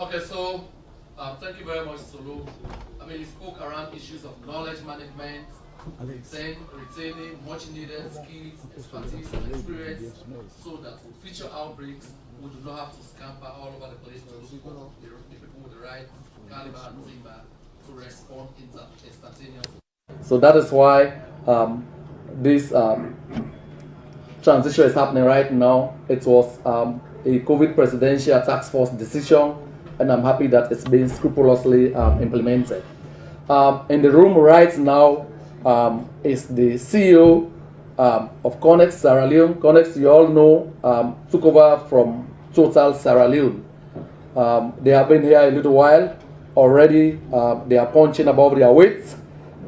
Okay, so thank you very much, Solu. I mean, you spoke around issues of knowledge management, retaining much needed skills, expertise, and experience so that with future outbreaks, we do not have to scamper all over the place to look for the people with the right caliber and timber to respond instantaneously. So that is why this transition is happening right now. It was a COVID presidential task force decision, and I'm happy that it's being scrupulously implemented. In the room right now is the CEO of Conex Sierra-Leone. Conex, you all know, took over from Total Sierra-Leone. They have been here a little while already. They are punching above their weight.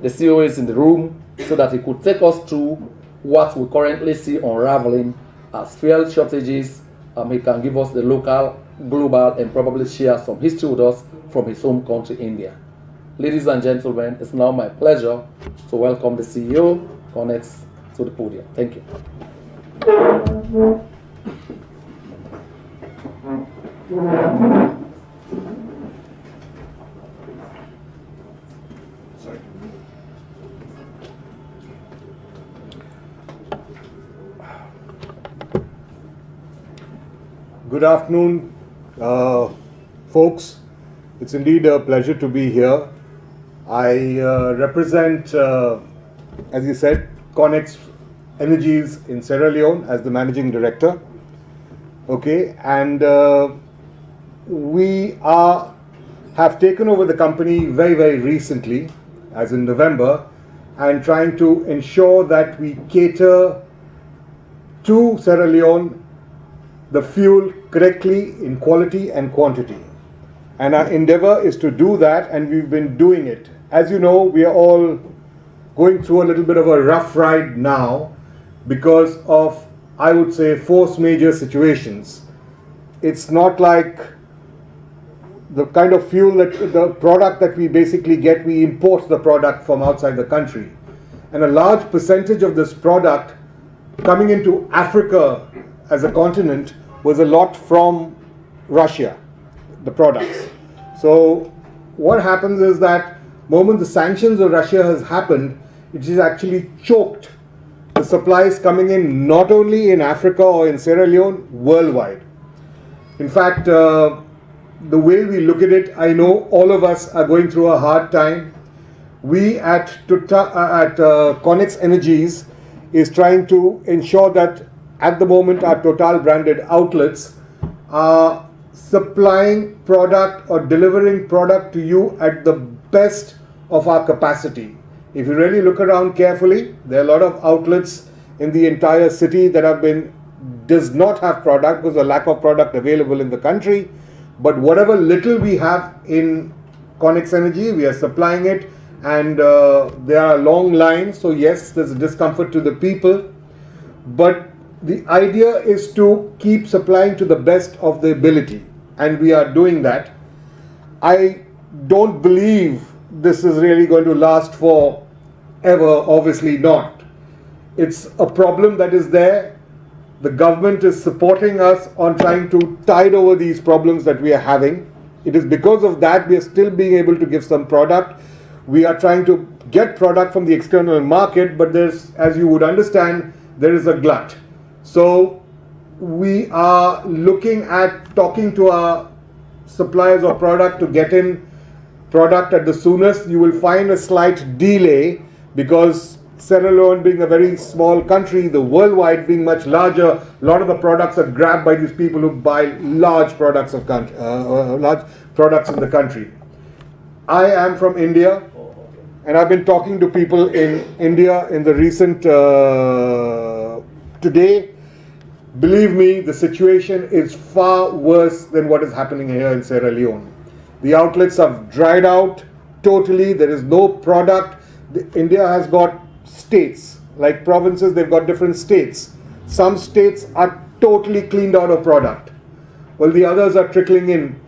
The CEO is in the room so that he could take us through what we currently see unraveling as fuel shortages. He can give us the local, global, and probably share some history with us from his home country, India. Ladies and gentlemen, it's now my pleasure to welcome the CEO, Conex, to the podium. Thank you. Good afternoon, folks. It's indeed a pleasure to be here. I represent, as you said, Conex Energies in Sierra Leone as the managing director. Okay, and we have taken over the company very, very recently, as in November, and trying to ensure that we cater to Sierra Leone the fuel correctly in quality and quantity. And our endeavor is to do that, and we've been doing it. As you know, we are all going through a little bit of a rough ride now because of, I would say, force majeure situations. It's not like the kind of fuel that the product that we basically get, we import the product from outside the country. And a large percentage of this product coming into Africa as a continent was a lot from Russia, the products. So what happens is that moment the sanctions of Russia has happened, it has actually choked the supplies coming in not only in Africa or in Sierra Leone, worldwide. In fact, the way we look at it, I know all of us are going through a hard time. We at Conex Energies is trying to ensure that at the moment our Total branded outlets are supplying product or delivering product to you at the best of our capacity. If you really look around carefully, there are a lot of outlets in the entire city that does not have product because of lack of product available in the country. But whatever little we have in Conex Energy, we are supplying it, and there are long lines. So yes, there's a discomfort to the people, but the idea is to keep supplying to the best of the ability, and we are doing that. I don't believe this is really going to last forever, obviously not. It's a problem that is there. The government is supporting us on trying to tide over these problems that we are having. It is because of that we are still being able to give some product. We are trying to get product from the external market, but there's, as you would understand, there is a glut. So we are looking at talking to our suppliers of product to get in product at the soonest. You will find a slight delay because Sierra Leone being a very small country, the worldwide being much larger, a lot of the products are grabbed by these people who buy large products of large products in the country. I am from India, and I've been talking to people in India in the recent today. Believe me, the situation is far worse than what is happening here in Sierra Leone. The outlets have dried out totally. There is no product. India has got states, like provinces, they've got different states. Some states are totally cleaned out of product, while the others are trickling in.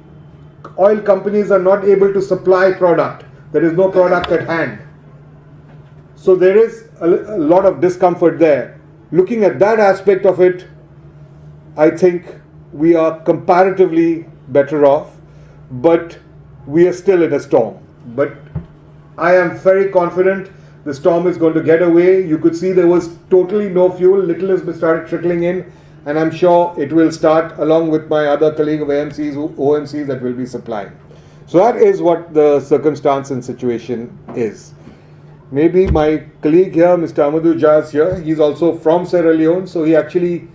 Oil companies are not able to supply product. There is no product at hand. So there is a lot of discomfort there. Looking at that aspect of it, I think we are comparatively better off. but we are still in a storm. But I am very confident the storm is going to get away. You could see there was totally no fuel. Little has started trickling in, and I'm sure it will start along with my other colleague of OMCs that will be supplying. So that is what the circumstance and situation is. Maybe my colleague here, Mr. Amadou Jaz here, he's also from Sierra Leone, so he actually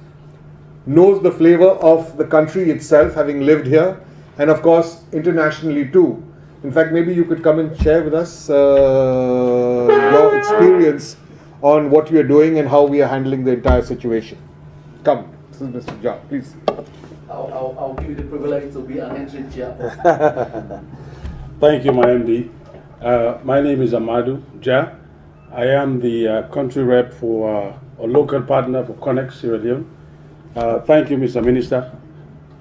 knows the flavor of the country itself, having lived here, and of course internationally too. In fact, maybe you could come and share with us your experience on what we are doing and how we are handling the entire situation. Come, this is Mr. Jha, please. I'll give you the privilege to be an entry chair. Thank you, my MD. My name is Amadou Jha. I am the country rep for a local partner for Conex Sierra Leone. Thank you, Mr. Minister,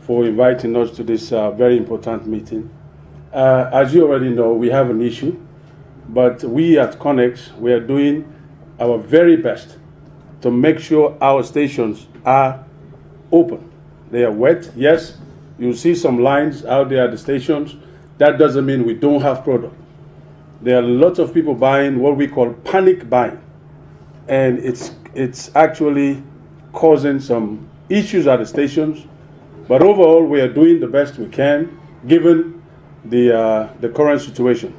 for inviting us to this very important meeting. As you already know, we have an issue, but we at Conex, we are doing our very best to make sure our stations are open. They are wet. Yes, you see some lines out there at the stations. That doesn't mean we don't have product. There are lots of people buying what we call panic buying, and it's actually causing some issues at the stations. But overall, we are doing the best we can given the current situation.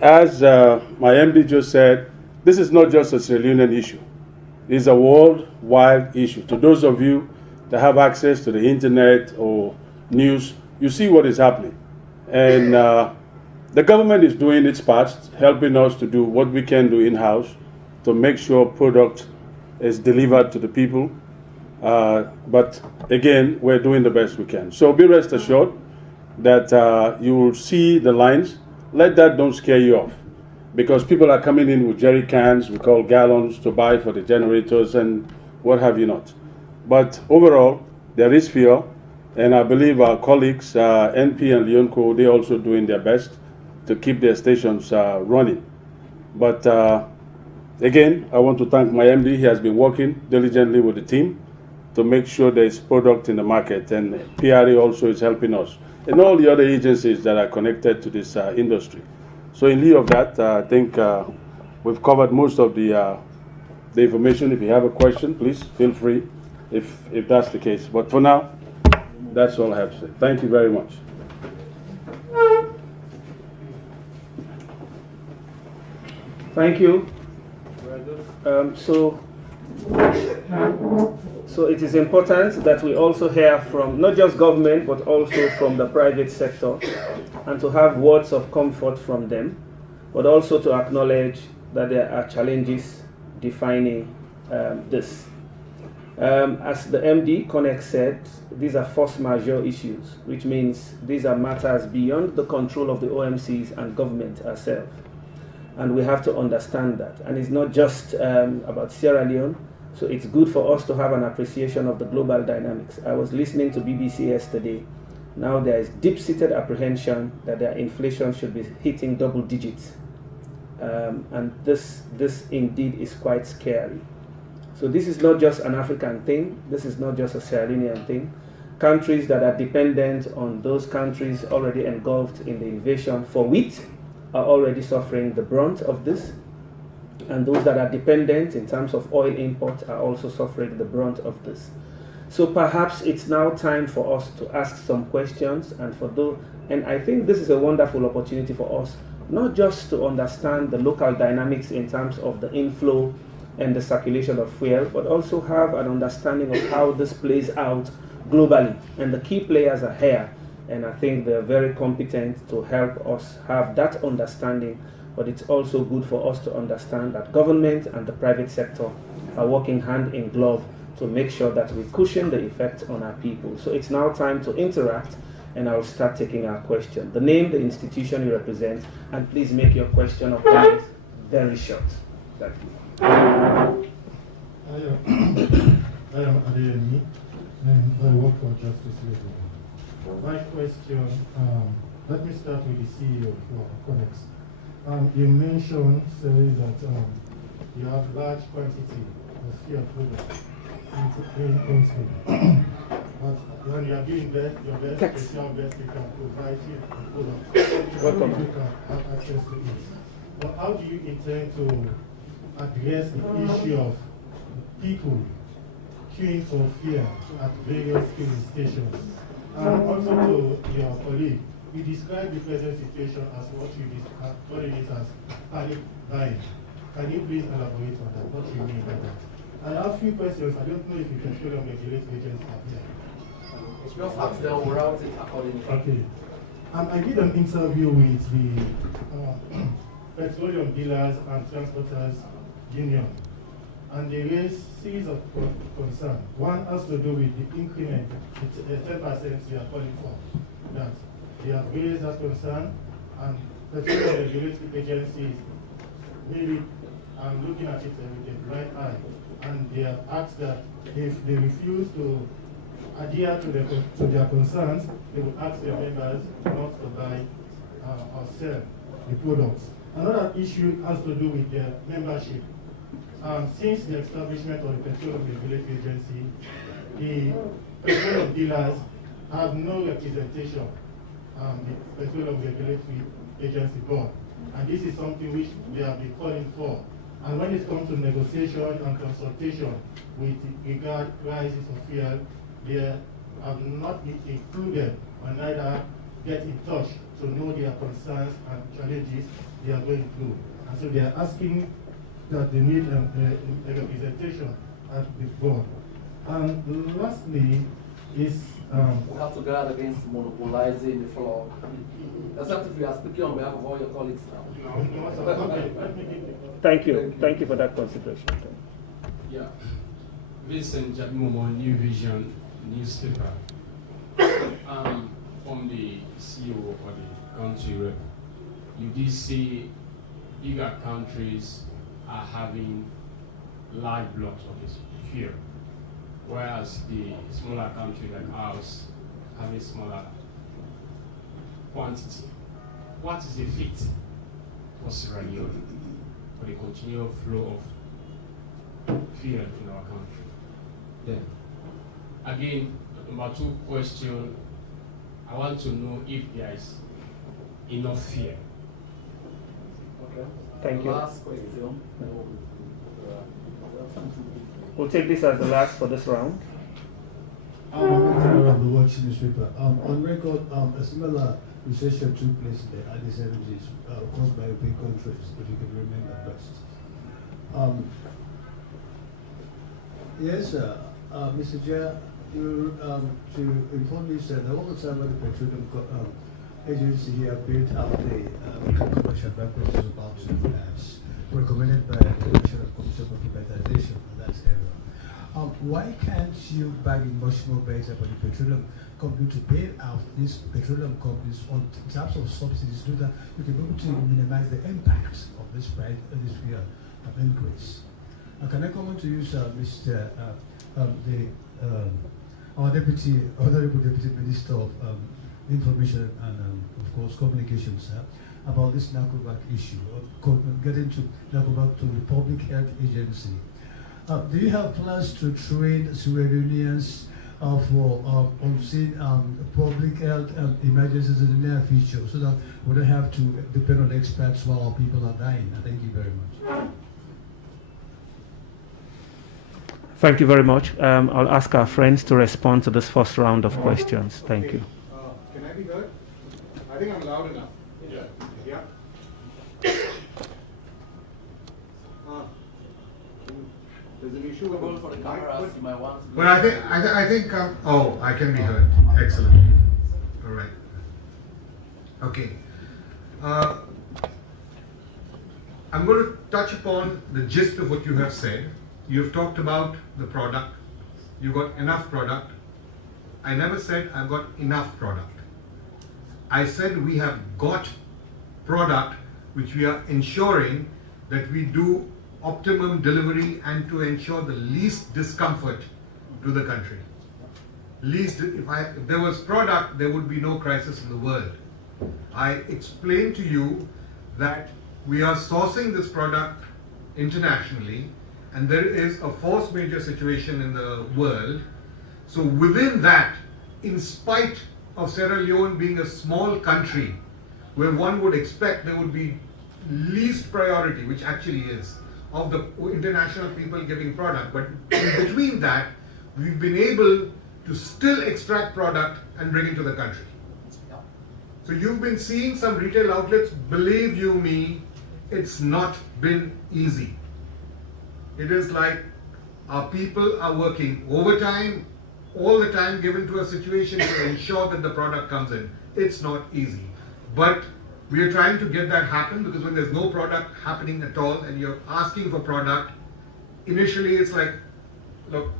As my MD just said, this is not just a Sierra Leonean issue. It's a worldwide issue. To those of you that have access to the internet or news, you see what is happening. And the government is doing its part, helping us to do what we can do in-house to make sure product is delivered to the people. But again, we're doing the best we can. So be rest assured that you will see the lines. Let that don't scare you off, because people are coming in with jerry cans, we call gallons, to buy for the generators and what have you not. But overall, there is fear, and I believe our colleagues, NP and Leone, they're also doing their best to keep their stations running. But again, I want to thank my MD. He has been working diligently with the team to make sure there is product in the market, and PRA also is helping us, and all the other agencies that are connected to this industry. So in lieu of that, I think we've covered most of the information. If you have a question, please feel free if that's the case. But for now, that's all I have to say. Thank you very much. Thank you. So it is important that we also hear from not just government, but also from the private sector, and to have words of comfort from them, but also to acknowledge that there are challenges defining this. As the MD Conex said, these are force majeure issues, which means these are matters beyond the control of the OMCs and government ourselves. And we have to understand that. And it's not just about Sierra Leone, so it's good for us to have an appreciation of the global dynamics. I was listening to BBC yesterday. Now there is deep-seated apprehension that their inflation should be hitting double digits. And this indeed is quite scary. So this is not just an African thing. This is not just a Sierra Leonean thing. Countries that are dependent on those countries already engulfed in the invasion for wheat are already suffering the brunt of this. And those that are dependent in terms of oil import are also suffering the brunt of this. So perhaps it's now time for us to ask some questions, and I think this is a wonderful opportunity for us, not just to understand the local dynamics in terms of the inflow and the circulation of fuel, but also have an understanding of how this plays out globally. And the key players are here, and I think they're very competent to help us have that understanding. But it's also good for us to understand that government and the private sector are working hand in glove to make sure that we cushion the effect on our people. So it's now time to interact, and I'll start taking our question. The name, the institution you represent, and please make your question or comment very short. Thank you. I am Leone, and I work for Justice League. My question, let me start with the CEO for Conex. You mentioned, saying that you have large quantity of fuel products in country. but when you are doing that, your best, Text. it's your best, you can provide you a product. Welcome. You can have access to it. But how do you intend to address the issue of people queuing for fare at various filling stations? And also to your colleague, you described the present situation as what you calling it as panic buying. Can you please elaborate on that? What do you mean by that? I have a few questions. I don't know if you can show them the regulatory agents are here. Just ask them, we'll route it accordingly. Okay. I did an interview with the Petroleum Dealers and Transporters Union, and they raised series of concerns. One has to do with the increment, the 10% we are calling for. That they have raised that concern, and Petroleum Regulatory Agencies maybe I'm looking at it with the right eye, and they have asked that if they refuse to adhere to their concerns, they will ask their members not to buy or sell the products. Another issue has to do with their membership. Since the establishment of the Petroleum Regulatory Agency, the petroleum dealers have no representation the Petroleum Regulatory Agency board. And this is something which they have been calling for. And when it comes to negotiation and consultation with regard prices of fuel, they have not been included or neither get in touch to know their concerns and challenges they are going through. And so they are asking that they need a representation at the board. And lastly is We have to guard against monopolizing the floor. Except if you are speaking on behalf of all your colleagues now. Thank you. Thank you for that consideration. Yeah. Vincent Jadmomo, New Vision newspaper. From the CEO or the country rep, you did say bigger countries are having large blocks of this fuel, whereas the smaller country like ours have a smaller quantity. What is the fit for Sierra Leone for the continual flow of fuel in our country? Then, again, number 2 question, I want to know if there is enough fuel. Okay. Thank you. Last question. We'll take this as the last for this round. I'm of the Watch newspaper. On record, a similar recession took place in the early 70s, caused by European countries, if you can remember best. Yes, Mr. Chair, to inform you, sir, the World Time of the Petroleum Agency here built out the commercial records about as recommended by the National Commission for Privatization. That's area. Why can't you bargain much more better for the petroleum company to bail out these petroleum companies on terms of subsidies so that you can be able to minimize the impact of this price, this fuel increase? Can I come on to you, sir, Mr. Our Honorable Deputy Minister of Information and, of course, Communications, about this NACOVAC issue, getting to NACOVAC to the Public Health Agency. Do you have plans to train Sierra Leoneans for unseen public health emergencies in the near future so that we don't have to depend on experts while our people are dying? Thank you very much. Thank you very much. I'll ask our friends to respond to this first round of questions. Thank you. Can I be heard? I think I'm loud enough. Yeah. Yeah. There's an issue with For the cameras, you might want to. Well, I think. Oh, I can be heard. Excellent. All right. Okay. I'm going to touch upon the gist of what you have said. You've talked about the product. You've got enough product. I never said I've got enough product. I said we have got product which we are ensuring that we do optimum delivery and to ensure the least discomfort to the country. If there was product, there would be no crisis in the world. I explained to you that we are sourcing this product internationally, and there is a force majeure situation in the world So within that, in spite of Sierra Leone being a small country, where one would expect there would be least priority, which actually is, of the international people giving product, but in between that, we've been able to still extract product and bring it to the country. So you've been seeing some retail outlets, believe you me, it's not been easy. It is like our people are working overtime, all the time given to a situation to ensure that the product comes in. It's not easy. But we are trying to get that happen, because when there's no product happening at all and you're asking for product, initially it's like, look,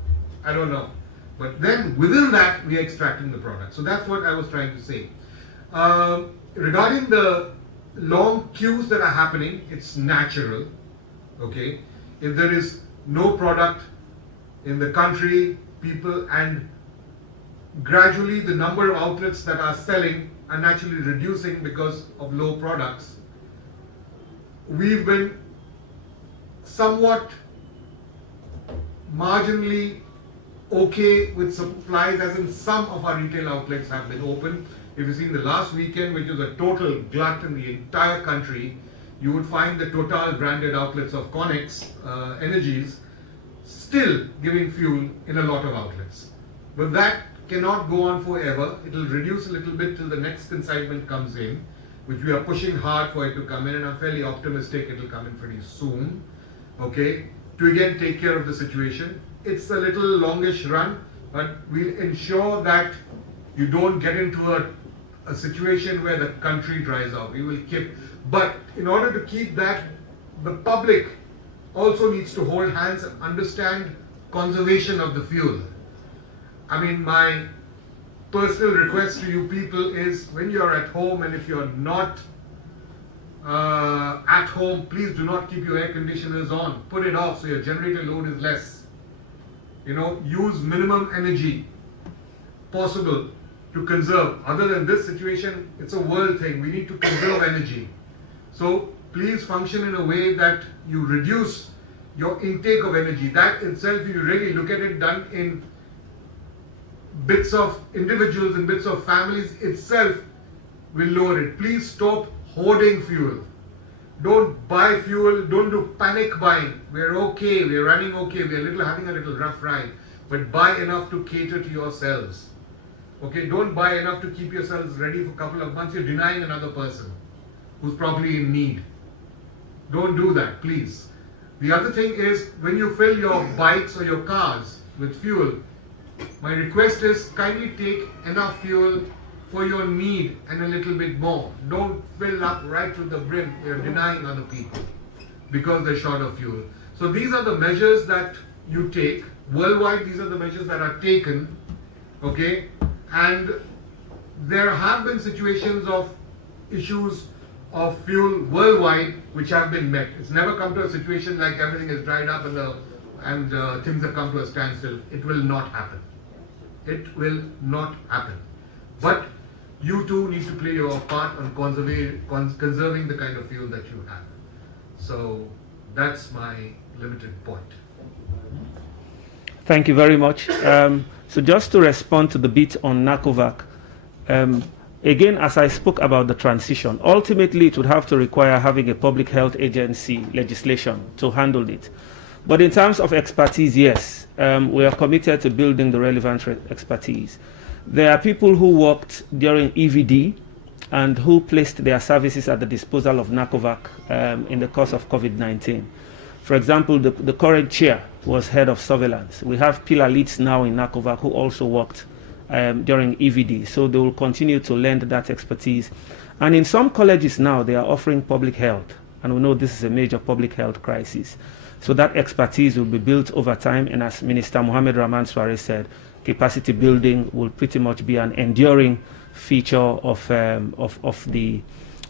I don't know. But then within that, we are extracting the product. So that's what I was trying to say. Regarding the long queues that are happening, it's natural, okay? If there is no product in the country, people, and gradually the number of outlets that are selling are naturally reducing because of low products. We've been somewhat marginally okay with supplies, as in some of our retail outlets have been open. If you've seen the last weekend, which was a total glut in the entire country, you would find the Total branded outlets of Conex Energies still giving fuel in a lot of outlets. But that cannot go on forever. It will reduce a little bit till the next consignment comes in, which we are pushing hard for it to come in, and I'm fairly optimistic it will come in pretty soon, okay, to again take care of the situation. It's a little longish run, but we'll ensure that you don't get into a situation where the country dries out. We will keep, but in order to keep that, the public also needs to hold hands and understand conservation of the fuel. I mean, my personal request to you people is, when you're at home, and if you're not at home, please do not keep your air conditioners on. Put it off so your generator load is less. You know, use minimum energy possible to conserve. Other than this situation, it's a world thing. We need to conserve energy. So please function in a way that you reduce your intake of energy. That itself, if you really look at it done in bits of individuals and bits of families, itself will lower it. Please stop hoarding fuel. Don't buy fuel, don't do panic buying. We're okay, we're running okay, we're having a little rough ride, but buy enough to cater to yourselves. Okay, don't buy enough to keep yourselves ready for a couple of months. You're denying another person who's probably in need. Don't do that, please. The other thing is, when you fill your bikes or your cars with fuel, my request is, kindly take enough fuel for your need and a little bit more. Don't fill up right to the brim. You're denying other people because they're short of fuel. So these are the measures that you take. Worldwide, these are the measures that are taken, okay? And there have been situations of issues of fuel worldwide which have been met. It's never come to a situation like everything is dried up and things have come to a standstill. It will not happen. It will not happen. But you too need to play your part on conserving the kind of fuel that you have. So that's my limited point. Thank you very much. So just to respond to the bit on NACOVAC, again, as I spoke about the transition, ultimately it would have to require having a public health agency legislation to handle it. But in terms of expertise, yes, we are committed to building the relevant expertise. There are people who worked during EVD and who placed their services at the disposal of NACOVAC in the course of COVID-19. For example, the current chair was head of surveillance. We have pillar leads now in NACOVAC who also worked during EVD, so they will continue to lend that expertise. And in some colleges now, they are offering public health, and we know this is a major public health crisis. So that expertise will be built over time, and as Minister Mohamed Rahman Suarez said, capacity building will pretty much be an enduring feature of the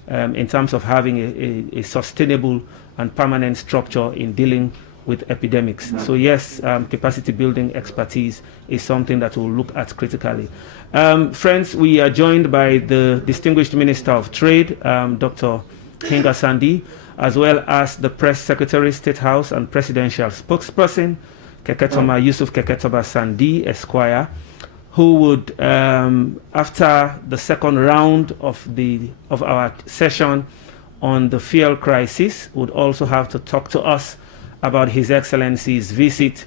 in terms of having a sustainable and permanent structure in dealing with epidemics. So yes, capacity building expertise is something that we'll look at critically. Friends, we are joined by the distinguished Minister of Trade, Dr. Hinga Sandi, as well as the Press Secretary, State House and Presidential Spokesperson, Keketoma, Yusuf Keketoma Sandi, Esquire, who would, after the second round of our session on the fuel crisis, would also have to talk to us about His Excellency's visit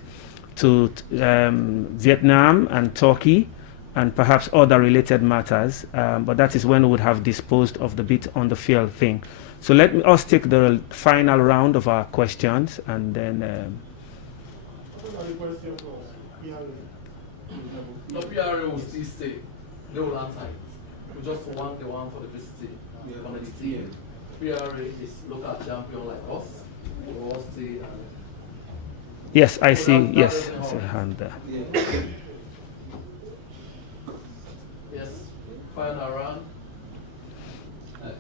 to Vietnam and Turkey, and perhaps other related matters. But that is when we would have disposed of the bit on the fuel thing. So let us take the final round of our questions, and then. The PRA will still stay. They will answer it. We just want the one for the visiting community. PRA is local champion like us. We will all stay. Yes, I see. Yes, it's a hand there. Yes, final round.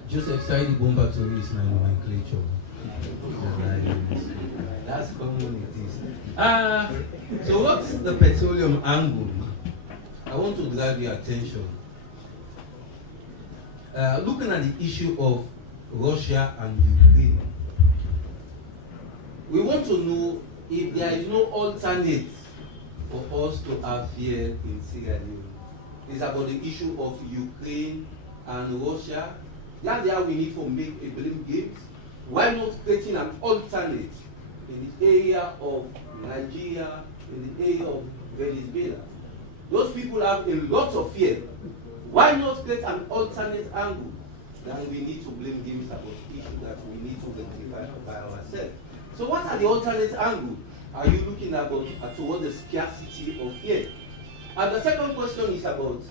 Joseph Saidi Bomba Tori is my nomenclature. That's common it is. So what's the petroleum angle? I want to drag your attention. Looking at the issue of Russia and Ukraine, we want to know if there is no alternate for us to have here in Sierra Leone. It's about the issue of Ukraine and Russia. That's how we need to make a blame game. Why not creating an alternate in the area of Nigeria, in the area of Venezuela? Those people have a lot of fear. Why not create an alternate angle? Then we need to blame games about issues that we need to rectify by ourselves. So what are the alternate angles? Are you looking towards the scarcity of fear? And the second question is about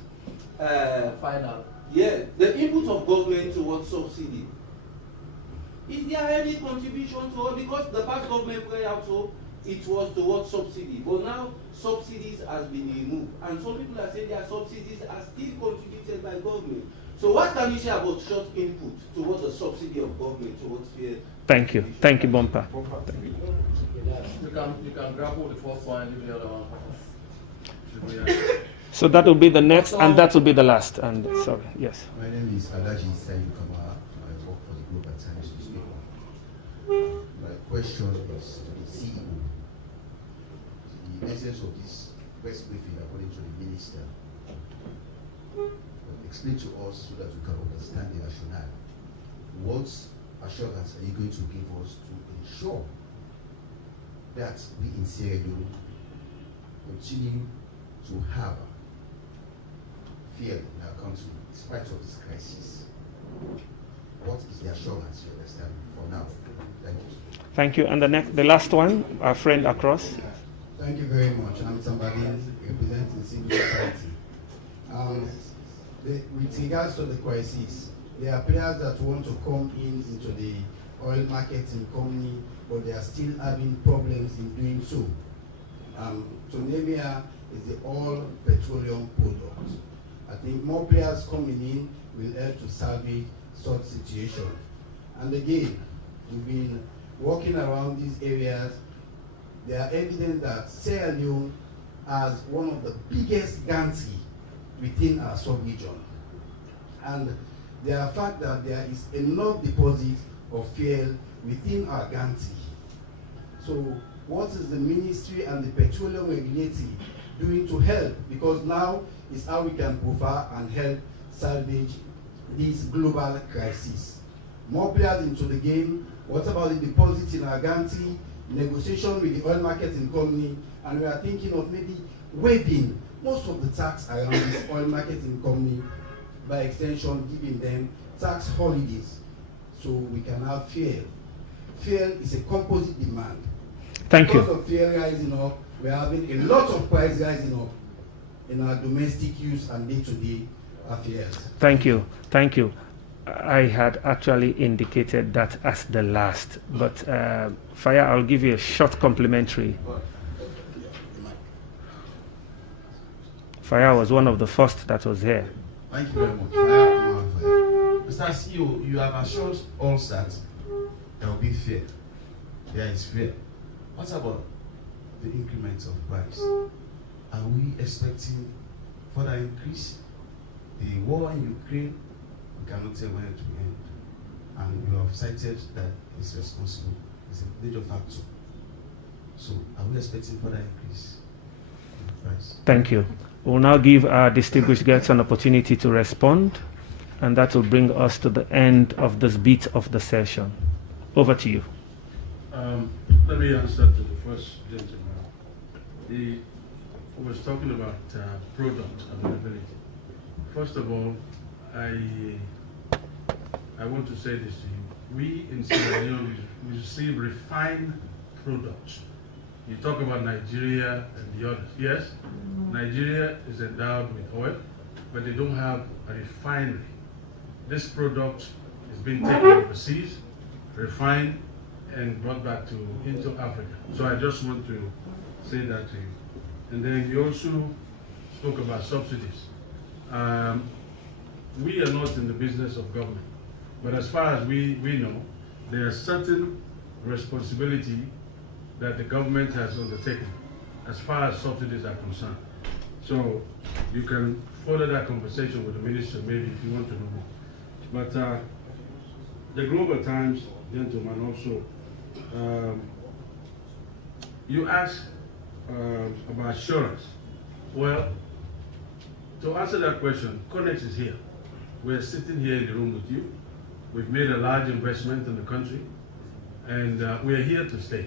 Final. Yeah, the input of government towards subsidy. Is there any contribution to it? Because the past government play out so it was towards subsidy, but now subsidies has been removed, and some people are saying their subsidies are still contributed by government. So what can you say about short input towards the subsidy of government towards fear? Thank you, Bompa. You can grapple the first one and leave the other one. So that will be the next, and that will be the last. And sorry, yes. My name is Alaji Sayu Kamara. I work for the Global Times newspaper. My question is to the CEO. The essence of this press briefing, according to the minister, explain to us so that we can understand the rationale. What assurance are you going to give us to ensure that we in Sierra Leone continue to have fear in our country in spite of this crisis? What is the assurance you understand for now? Thank you. Thank you. And the last one, our friend across. Thank you very much. I'm somebody representing civil society. With regards to the crisis, there are players that want to come into the oil marketing company, but they are still having problems in doing so. Tonamia is the oil petroleum product. I think more players coming in will help to salvage such situation. And again, we've been walking around these areas. There are evidence that Sierra Leone has one of the biggest gantry within our sub-region. And there are fact that there is enough deposit of fuel within our gantry. So what is the ministry and the petroleum regulatory doing to help? Because now is how we can provide and help salvage this global crisis. More players into the game. What about the deposit in our gantry? Negotiation with the oil marketing company, and we are thinking of maybe waiving most of the tax around this oil marketing company, by extension giving them tax holidays so we can have fuel. Fuel is a composite demand. Thank you. Because of fuel rising up, we are having a lot of price rising up in our domestic use and day-to-day affairs. Thank you. I had actually indicated that as the last, but Fire, I'll give you a short complimentary. Fire was one of the first that was here. Thank you very much. Mr. CEO, you have assured us that there will be fear. There is fear. What about the increment of price? Are we expecting further increase? The war in Ukraine, we cannot tell when it will end. And you have cited that it's responsible. It's a major factor. So are we expecting further increase in the price? Thank you. We'll now give our distinguished guests an opportunity to respond, and that will bring us to the end of this bit of the session. Over to you. Let me answer to the first gentleman. He was talking about product availability. First of all, I want to say this to you. We in Sierra Leone receive refined products. You talk about Nigeria and the others. Yes, Nigeria is endowed with oil, but they don't have a refinery. This product is being taken overseas, refined, and brought back into Africa. So I just want to say that to you. And then you also spoke about subsidies. We are not in the business of government, but as far as we know, there are certain responsibility that the government has undertaken as far as subsidies are concerned. So you can further that conversation with the minister maybe if you want to know more. But the Global Times gentleman also, you asked about assurance. Well, to answer that question, Conex is here. We're sitting here in the room with you. We've made a large investment in the country, and we're here to stay.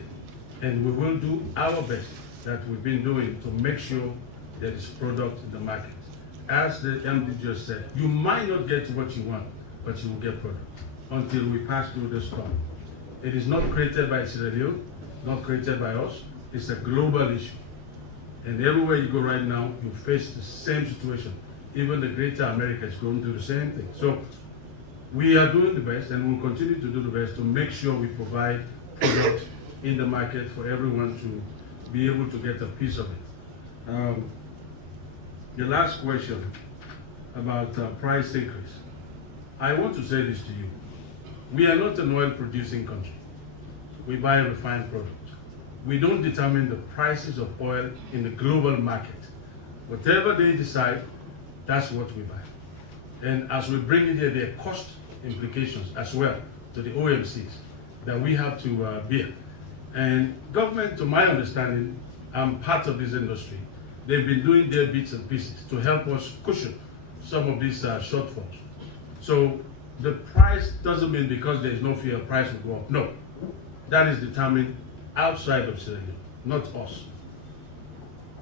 And we will do our best that we've been doing to make sure there is product in the market. As the MD just said, you might not get what you want, but you will get product until we pass through this storm. It is not created by Sierra Leone, not created by us. It's a global issue. And everywhere you go right now, you face the same situation. Even the greater America is going through the same thing. So we are doing the best, and we'll continue to do the best to make sure we provide products in the market for everyone to be able to get a piece of it. The last question about price increase. I want to say this to you. We are not an oil producing country. We buy refined products. We don't determine the prices of oil in the global market. Whatever they decide, that's what we buy. And as we bring it here, there are cost implications as well to the OMCs that we have to bear. And government, to my understanding, I'm part of this industry. They've been doing their bits and pieces to help us cushion some of these shortfalls. So the price doesn't mean because there is no fear, price will go up. No, that is determined outside of Sierra Leone, not us.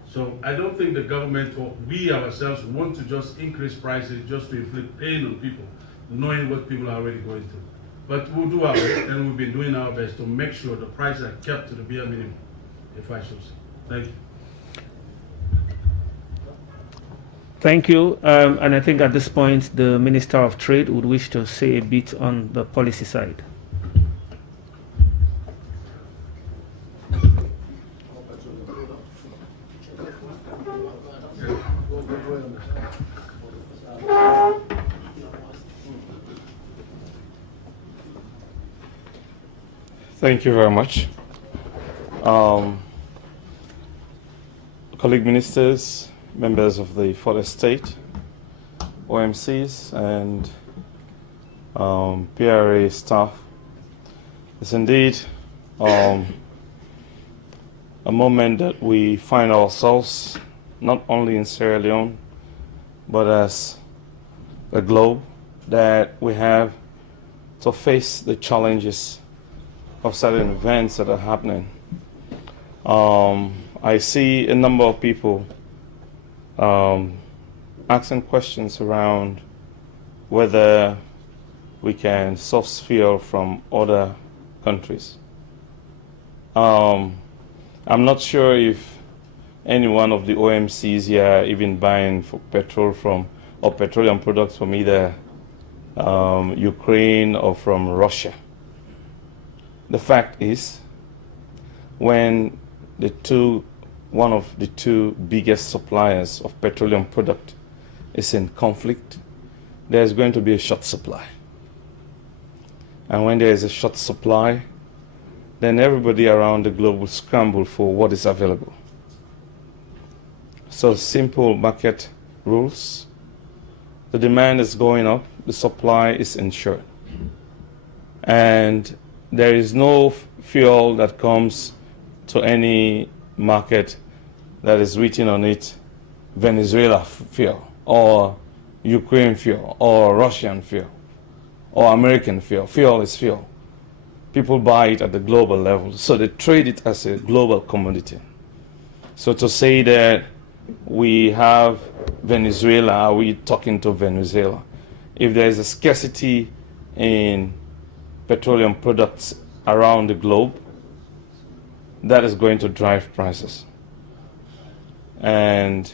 So I don't think the government or we ourselves want to just increase prices just to inflict pain on people, knowing what people are already going through. But we'll do our best, and we've been doing our best to make sure the prices are kept to the bare minimum, if I should say. Thank you. Thank you. And I think at this point, the Minister of Trade would wish to say a bit on the policy side. Thank you very much. Colleague ministers, members of the Forest State, OMCs, and PRA staff. It's indeed a moment that we find ourselves not only in Sierra Leone, but as a globe, that we have to face the challenges of certain events that are happening. I see a number of people asking questions around whether we can source fuel from other countries. I'm not sure if any one of the OMCs here even buying for petrol from or petroleum products from either Ukraine or from Russia. The fact is, when one of the two biggest suppliers of petroleum product is in conflict, there's going to be a short supply. And when there is a short supply, then everybody around the globe will scramble for what is available. So simple market rules. The demand is going up, the supply is ensured. And there is no fuel that comes to any market that is written on it Venezuela fuel or Ukraine fuel or Russian fuel or American fuel. Fuel is fuel. People buy it at the global level, so they trade it as a global commodity. So to say that we have Venezuela, are we talking to Venezuela? If there is a scarcity in petroleum products around the globe, that is going to drive prices. And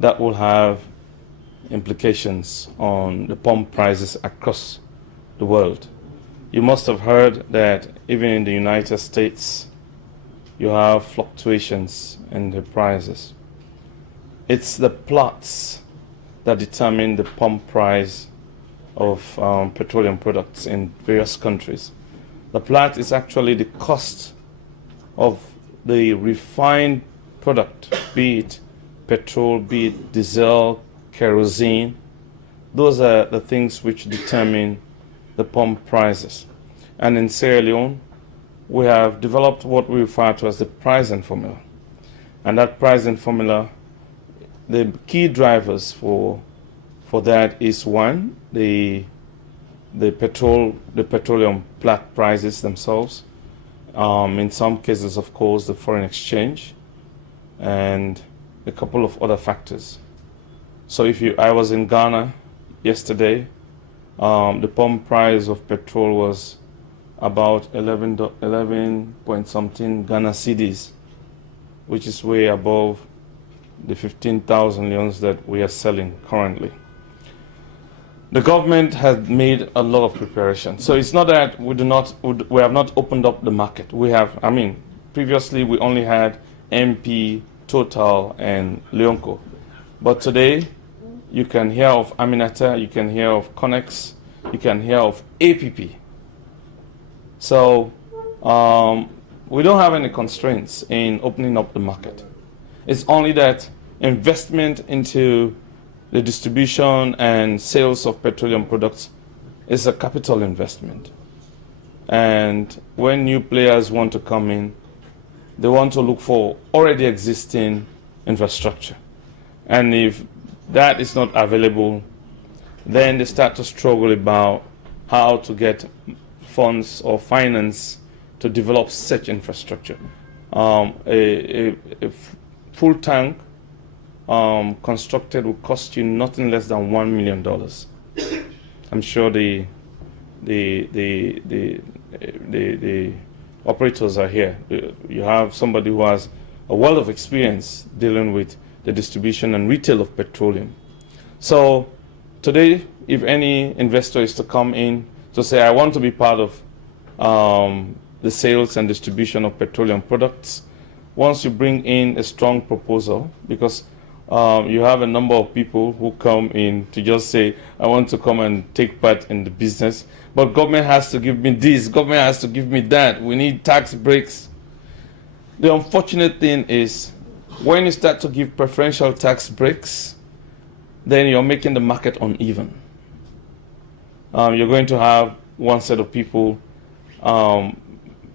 that will have implications on the pump prices across the world. You must have heard that even in the United States, you have fluctuations in the prices. It's the plots that determine the pump price of petroleum products in various countries. The plot is actually the cost of the refined product, be it petrol, be it diesel, kerosene. Those are the things which determine the pump prices. And in Sierra Leone, we have developed what we refer to as the pricing formula. And that pricing formula, the key drivers for that is one, the petroleum plat prices themselves. In some cases, of course, the foreign exchange and a couple of other factors. So I was in Ghana yesterday. The pump price of petrol was about 11 point something Ghana cedis, which is way above the 15,000 leones that we are selling currently. The government has made a lot of preparation. So it's not that we have not opened up the market. We have, previously we only had MP, Total, and Leone. But today, you can hear of Aminata, you can hear of Conex, you can hear of APP. So we don't have any constraints in opening up the market. It's only that investment into the distribution and sales of petroleum products is a capital investment. And when new players want to come in, they want to look for already existing infrastructure. And if that is not available, then they start to struggle about how to get funds or finance to develop such infrastructure. A full tank constructed will cost you nothing less than $1 million. I'm sure the operators are here. You have somebody who has a wealth of experience dealing with the distribution and retail of petroleum. So today, if any investor is to come in to say, I want to be part of the sales and distribution of petroleum products, once you bring in a strong proposal, because you have a number of people who come in to just say, I want to come and take part in the business, but government has to give me this, government has to give me that, we need tax breaks. The unfortunate thing is, when you start to give preferential tax breaks, then you're making the market uneven. You're going to have one set of people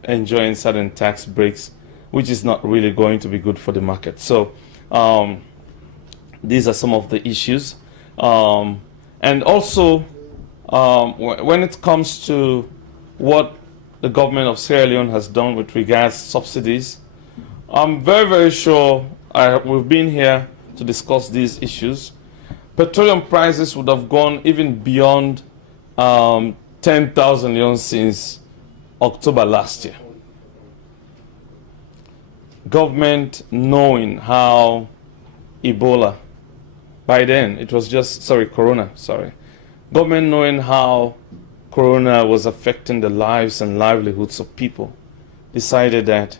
enjoying certain tax breaks, which is not really going to be good for the market. So these are some of the issues. And also, when it comes to what the government of Sierra Leone has done with regards to subsidies, I'm very, very sure we've been here to discuss these issues. Petroleum prices would have gone even beyond 10,000 leones since October last year. Government knowing how Ebola, by then it was just, Corona. Government knowing how Corona was affecting the lives and livelihoods of people, decided that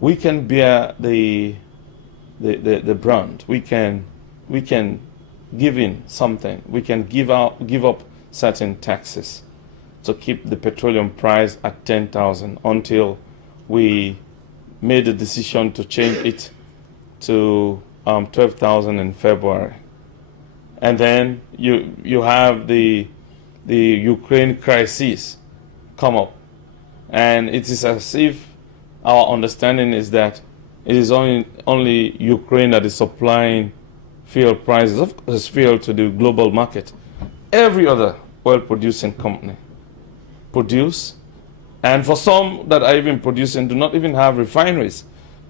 we can bear the brunt. We can give in something. We can give up certain taxes to keep the petroleum price at 10,000 until we made the decision to change it to 12,000 in February. And then you have the Ukraine crisis come up, and it is as if our understanding is that it is only Ukraine that is supplying fuel prices of fuel to the global market. Every other oil-producing company produce, and for some that are even producing do not even have refineries.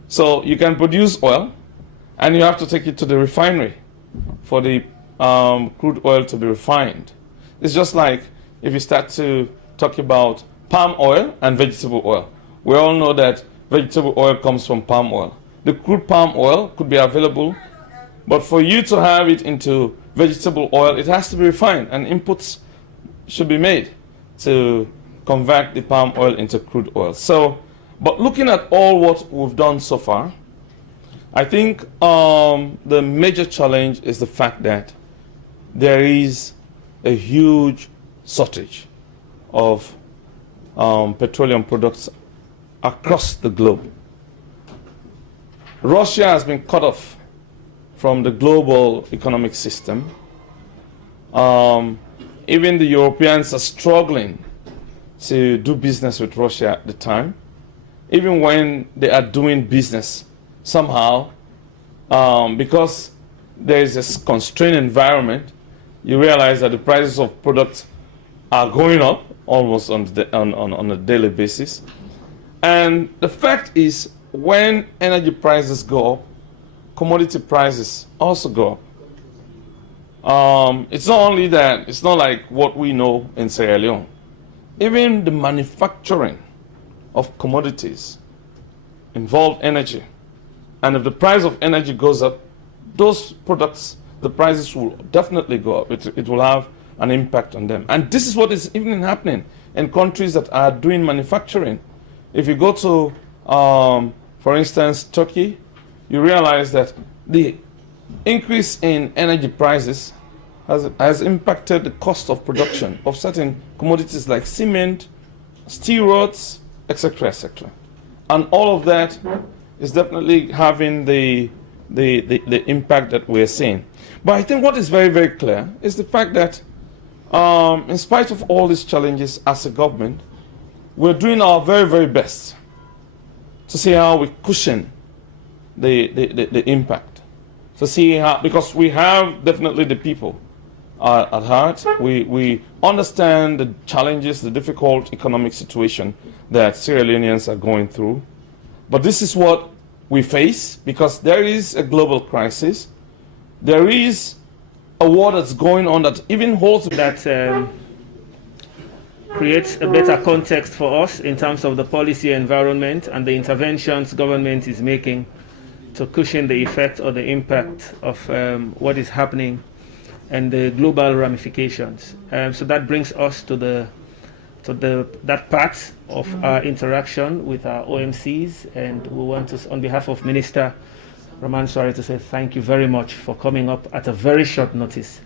So you can produce oil, and you have to take it to the refinery for the crude oil to be refined. It's just like if you start to talk about palm oil and vegetable oil. We all know that vegetable oil comes from palm oil. The crude palm oil could be available, but for you to have it into vegetable oil, it has to be refined, and inputs should be made to convert the palm oil into crude oil. So, but looking at all what we've done so far, I think the major challenge is the fact that there is a huge shortage of petroleum products across the globe. Russia has been cut off from the global economic system. Even the Europeans are struggling to do business with Russia at the time. Even when they are doing business, somehow, because there is a constrained environment, you realize that the prices of products are going up almost on a daily basis. And the fact is, when energy prices go up, commodity prices also go up. It's not only that, it's not like what we know in Sierra Leone. Even the manufacturing of commodities involve energy. And if the price of energy goes up, those products, the prices will definitely go up. It will have an impact on them. And this is what is even happening in countries that are doing manufacturing. If you go to, for instance, Turkey, you realize that the increase in energy prices has impacted the cost of production of certain commodities like cement, steel rods, etc., etc. And all of that is definitely having the impact that we're seeing. But I think what is very, very clear is the fact that in spite of all these challenges as a government, we're doing our very, very best to see how we cushion the impact. To see how, because we have definitely the people at heart. We understand the challenges, the difficult economic situation that Sierra Leoneans are going through. But this is what we face because there is a global crisis. There is a war that's going on that even holds that creates a better context for us in terms of the policy environment and the interventions government is making to cushion the effect or the impact of what is happening and the global ramifications. So that brings us to that part of our interaction with our OMCs, and we want to, on behalf of Minister Roman Sware, to say thank you very much for coming up at a very short notice.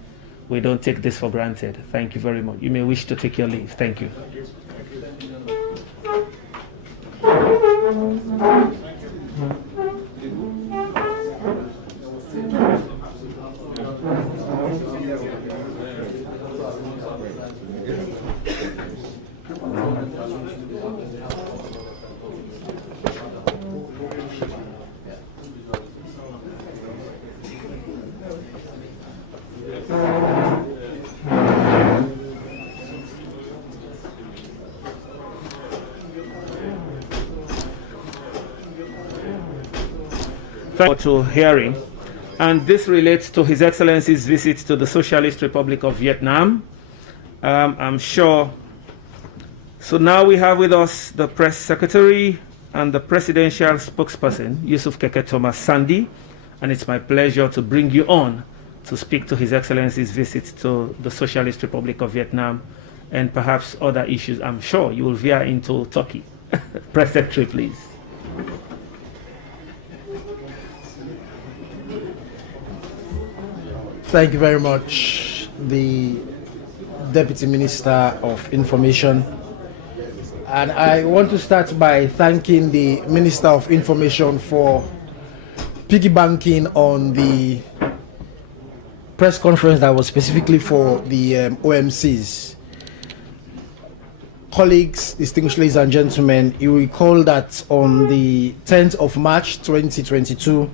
We don't take this for granted. Thank you very much. You may wish to take your leave. Thank you. To hearing, and this relates to His Excellency's visit to the Socialist Republic of Vietnam. I'm sure. So now we have with us the press secretary and the presidential spokesperson, Yusuf Keke Thomas Sandy, and it's my pleasure to bring you on to speak to His Excellency's visit to the Socialist Republic of Vietnam and perhaps other issues. I'm sure you will veer into Turkey. Press secretary, please. Thank you very much, the Deputy Minister of Information. And I want to start by thanking the Minister of Information for piggybanking on the press conference that was specifically for the OMCs. colleagues, distinguished ladies and gentlemen, you recall that on the 10th of March 2022,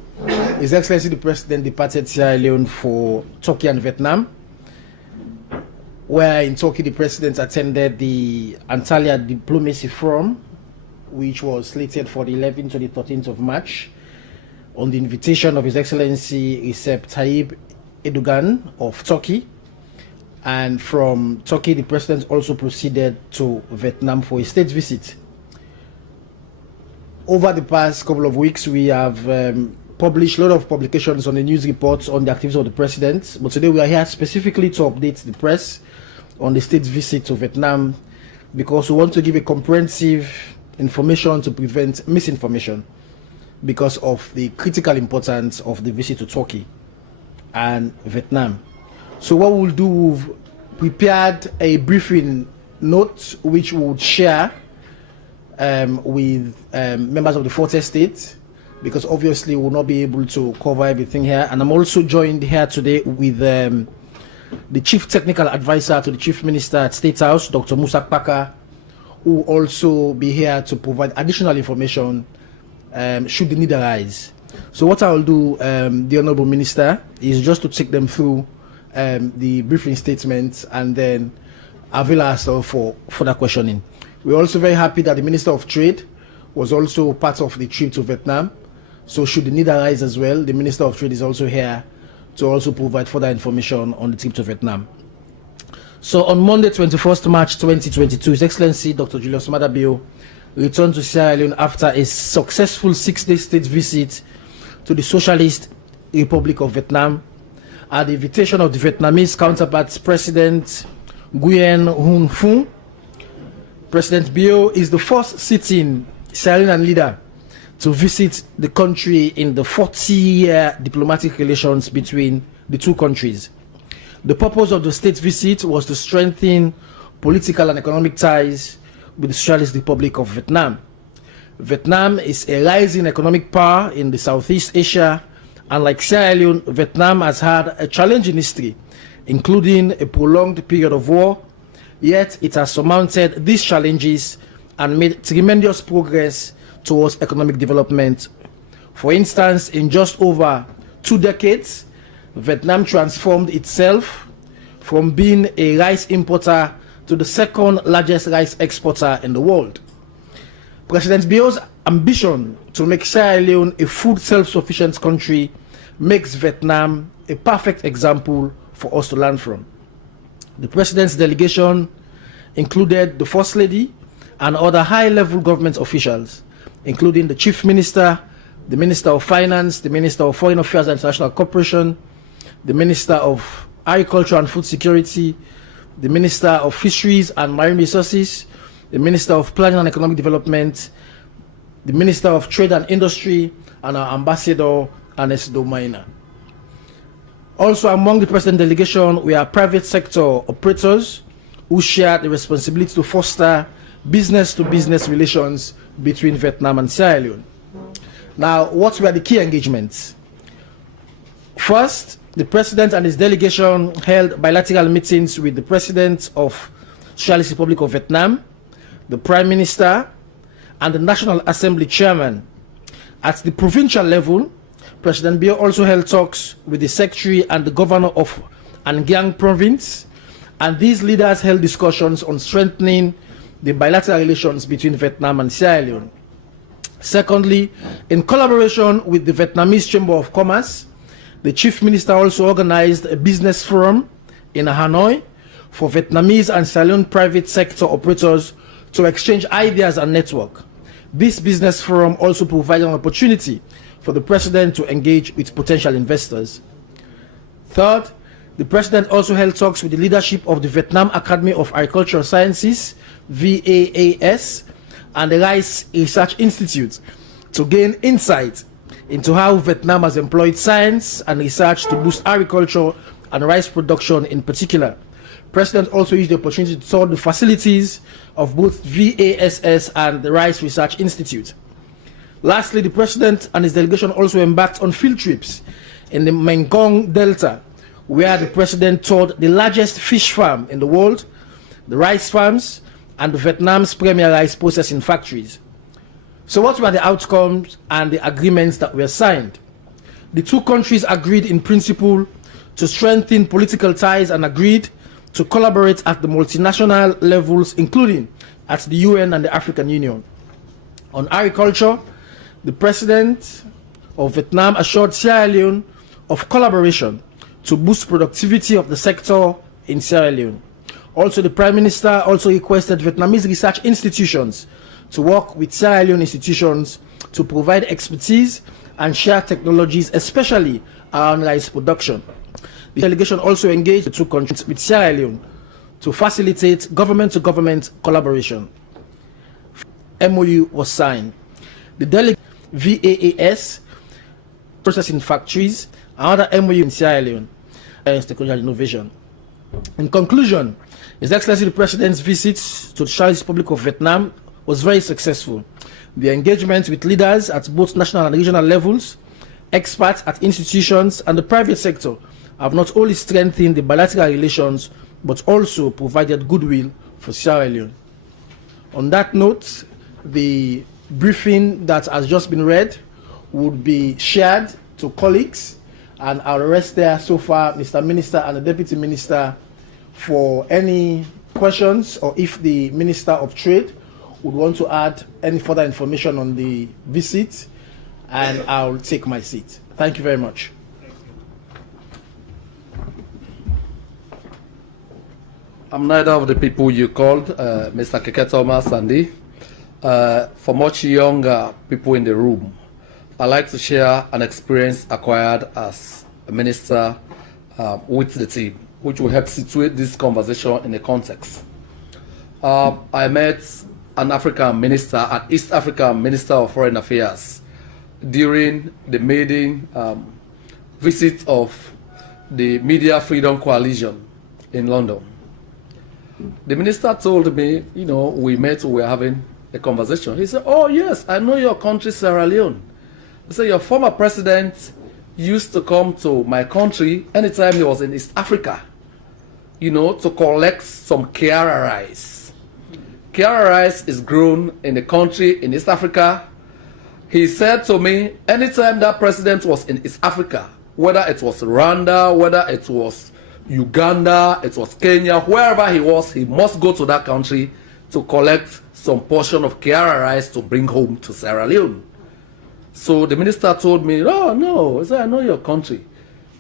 His Excellency the President departed Sierra Leone for Turkey and Vietnam, where in Turkey the President attended the Antalya Diplomacy Forum, which was slated for the 11th to the 13th of March, on the invitation of His Excellency Recep Tayyip Erdogan of Turkey. And from Turkey, the President also proceeded to Vietnam for a state visit. Over the past couple of weeks, we have published a lot of publications on the news reports on the activities of the President. But today we are here specifically to update the press on the state visit to Vietnam, because we want to give a comprehensive information to prevent misinformation because of the critical importance of the visit to Turkey and Vietnam. So what we'll do, we've prepared a briefing note which we would share with members of the Fourth Estate, because obviously we'll not be able to cover everything here. And I'm also joined here today with the Chief Technical Advisor to the Chief Minister at State House, Dr. Musa Paka, who will also be here to provide additional information should the need arise. So what I'll do, the Honourable Minister, is just to take them through the briefing statements and then avail ourselves for further questioning. We're also very happy that the Minister of Trade was also part of the trip to Vietnam. So should the need arise as well, the Minister of Trade is also here to also provide further information on the trip to Vietnam. So on Monday, 21st March 2022, His Excellency Dr. Julius Maada Bio returned to Sierra Leone after a successful 6-day state visit to the Socialist Republic of Vietnam at the invitation of the Vietnamese counterpart, President Nguyen Huong Phuong. President Bio is the first sitting Sierra Leonean leader to visit the country in the 40-year diplomatic relations between the two countries. The purpose of the state visit was to strengthen political and economic ties with the Socialist Republic of Vietnam. Vietnam is a rising economic power in the Southeast Asia, and like Sierra Leone, Vietnam has had a challenging history, including a prolonged period of war, yet it has surmounted these challenges and made tremendous progress towards economic development. For instance, in just over 2 decades, Vietnam transformed itself from being a rice importer to the second largest rice exporter in the world. President Bio's ambition to make Sierra Leone a food self-sufficient country makes Vietnam a perfect example for us to learn from. The President's delegation included the First Lady and other high-level government officials, including the Chief Minister, the Minister of Finance, the Minister of Foreign Affairs and International Cooperation, the Minister of Agriculture and Food Security, the Minister of Fisheries and Marine Resources, the Minister of Planning and Economic Development, the Minister of Trade and Industry, and our Ambassador, Ernest Domaina. Also among the President delegation, we are private sector operators who share the responsibility to foster business-to-business relations between Vietnam and Sierra Leone. Now, what were the key engagements? First, the President and his delegation held bilateral meetings with the President of Socialist Republic of Vietnam, the Prime Minister, and the National Assembly Chairman. At the provincial level, President Bio also held talks with the Secretary and the Governor of An Giang Province, and these leaders held discussions on strengthening the bilateral relations between Vietnam and Sierra Leone. Secondly, in collaboration with the Vietnamese Chamber of Commerce, the Chief Minister also organized a business forum in Hanoi for Vietnamese and Sierra Leone private sector operators to exchange ideas and network. This business forum also provided an opportunity for the President to engage with potential investors. Third, the President also held talks with the leadership of the Vietnam Academy of Agricultural Sciences, VAAS, and the Rice Research Institute to gain insight into how Vietnam has employed science and research to boost agriculture and rice production in particular. President also used the opportunity to tour the facilities of both VASS and the Rice Research Institute. Lastly, the President and his delegation also embarked on field trips in the Mekong Delta, where the President toured the largest fish farm in the world, the rice farms, and Vietnam's premier rice processing factories. So what were the outcomes and the agreements that were signed? The two countries agreed in principle to strengthen political ties and agreed to collaborate at the multinational levels, including at the UN and the African Union. On agriculture, the president of Vietnam assured Sierra Leone of collaboration to boost productivity of the sector in Sierra Leone. Also, the Prime Minister also requested Vietnamese research institutions to work with Sierra Leone institutions to provide expertise and share technologies, especially around rice production. The delegation also engaged the two countries with Sierra Leone to facilitate government-to-government collaboration. MOU was signed. The delegation VAAS processing factories, another MOU in Sierra Leone, and technological innovation. In conclusion, His Excellency the President's visit to the Socialist Republic of Vietnam was very successful. The engagement with leaders at both national and regional levels, experts at institutions, and the private sector have not only strengthened the bilateral relations, but also provided goodwill for Sierra Leone. On that note, the briefing that has just been read would be shared to colleagues, and I'll rest there so far, Mr. Minister and the Deputy Minister, for any questions, or if the Minister of Trade would want to add any further information on the visit, and I'll take my seat. Thank you very much. I'm neither of the people you called, Mr. Keke Thomas Sandy. For much younger people in the room, I'd like to share an experience acquired as a minister with the team, which will help situate this conversation in a context. I met an African minister, an East African Minister of Foreign Affairs, during the maiden visit of the Media Freedom Coalition in London. The minister told me, you know, we were having a conversation. He said, oh yes, I know your country, Sierra Leone. He said, your former president used to come to my country anytime he was in East Africa, you know, to collect some Kiara rice. Kiara rice is grown in the country in East Africa. He said to me, anytime that president was in East Africa, whether it was Rwanda, whether it was Uganda, it was Kenya, wherever he was, he must go to that country to collect some portion of Kiara rice to bring home to Sierra Leone. So the minister told me, oh no, he said, I know your country.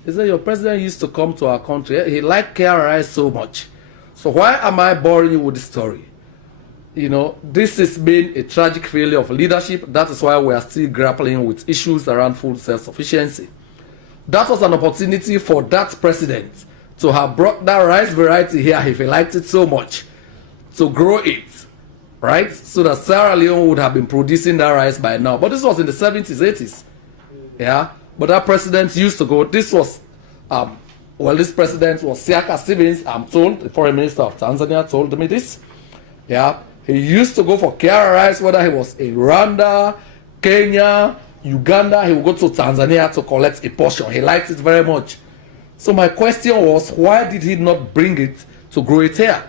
He said, your president used to come to our country. He liked Kiara rice so much. So why am I boring you with the story? You know, this has been a tragic failure of leadership. That is why we are still grappling with issues around food self-sufficiency. That was an opportunity for that president to have brought that rice variety here, if he liked it so much, to grow it, right? So that Sierra Leone would have been producing that rice by now. But this was in the 70s, 80s. Yeah? But that president used to go, this was, this president was Siaka Stevens, I'm told, the foreign minister of Tanzania told me this. Yeah? He used to go for Kiara rice, whether he was in Rwanda, Kenya, Uganda, he would go to Tanzania to collect a portion. He liked it very much. So my question was, why did he not bring it to grow it here?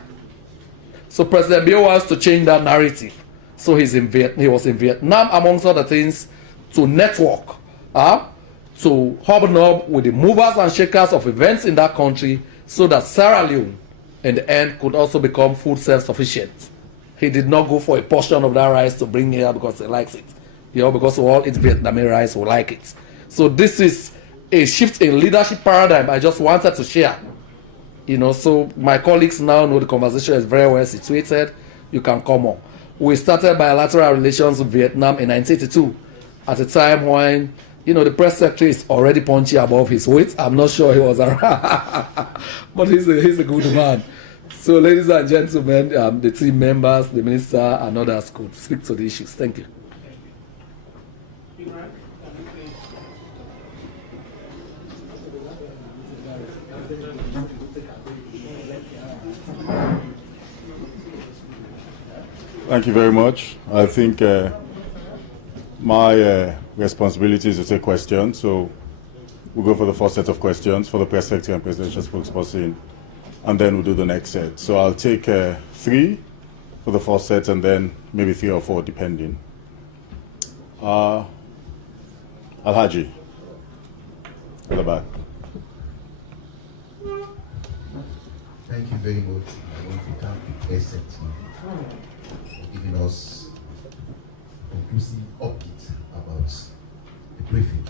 So President Biya wants to change that narrative. So he was in Vietnam, amongst other things, to network, to hobnob with the movers and shakers of events in that country, so that Sierra Leone, in the end, could also become food self-sufficient. He did not go for a portion of that rice to bring here because he likes it. You know, because we all eat Vietnamese rice, we like it. So this is a shift in leadership paradigm I just wanted to share. You know, so my colleagues now know the conversation is very well situated. You can come on. We started bilateral relations with Vietnam in 1982, at a time when, you know, the press secretary is already punchy above his weight. I'm not sure he was around, but he's a good man. So, ladies and gentlemen, the team members, the minister, and others could speak to the issues. Thank you. Thank you very much. I think my responsibility is to take questions, so we'll go for the first set of questions for the press secretary and presidential spokesperson, and then we'll do the next set. So I'll take 3 for the 4 sets, and then maybe 3 or 4 depending. Alhaji, at the back. Thank you very much. I want to thank the SET team for giving us a conclusive update about the briefing.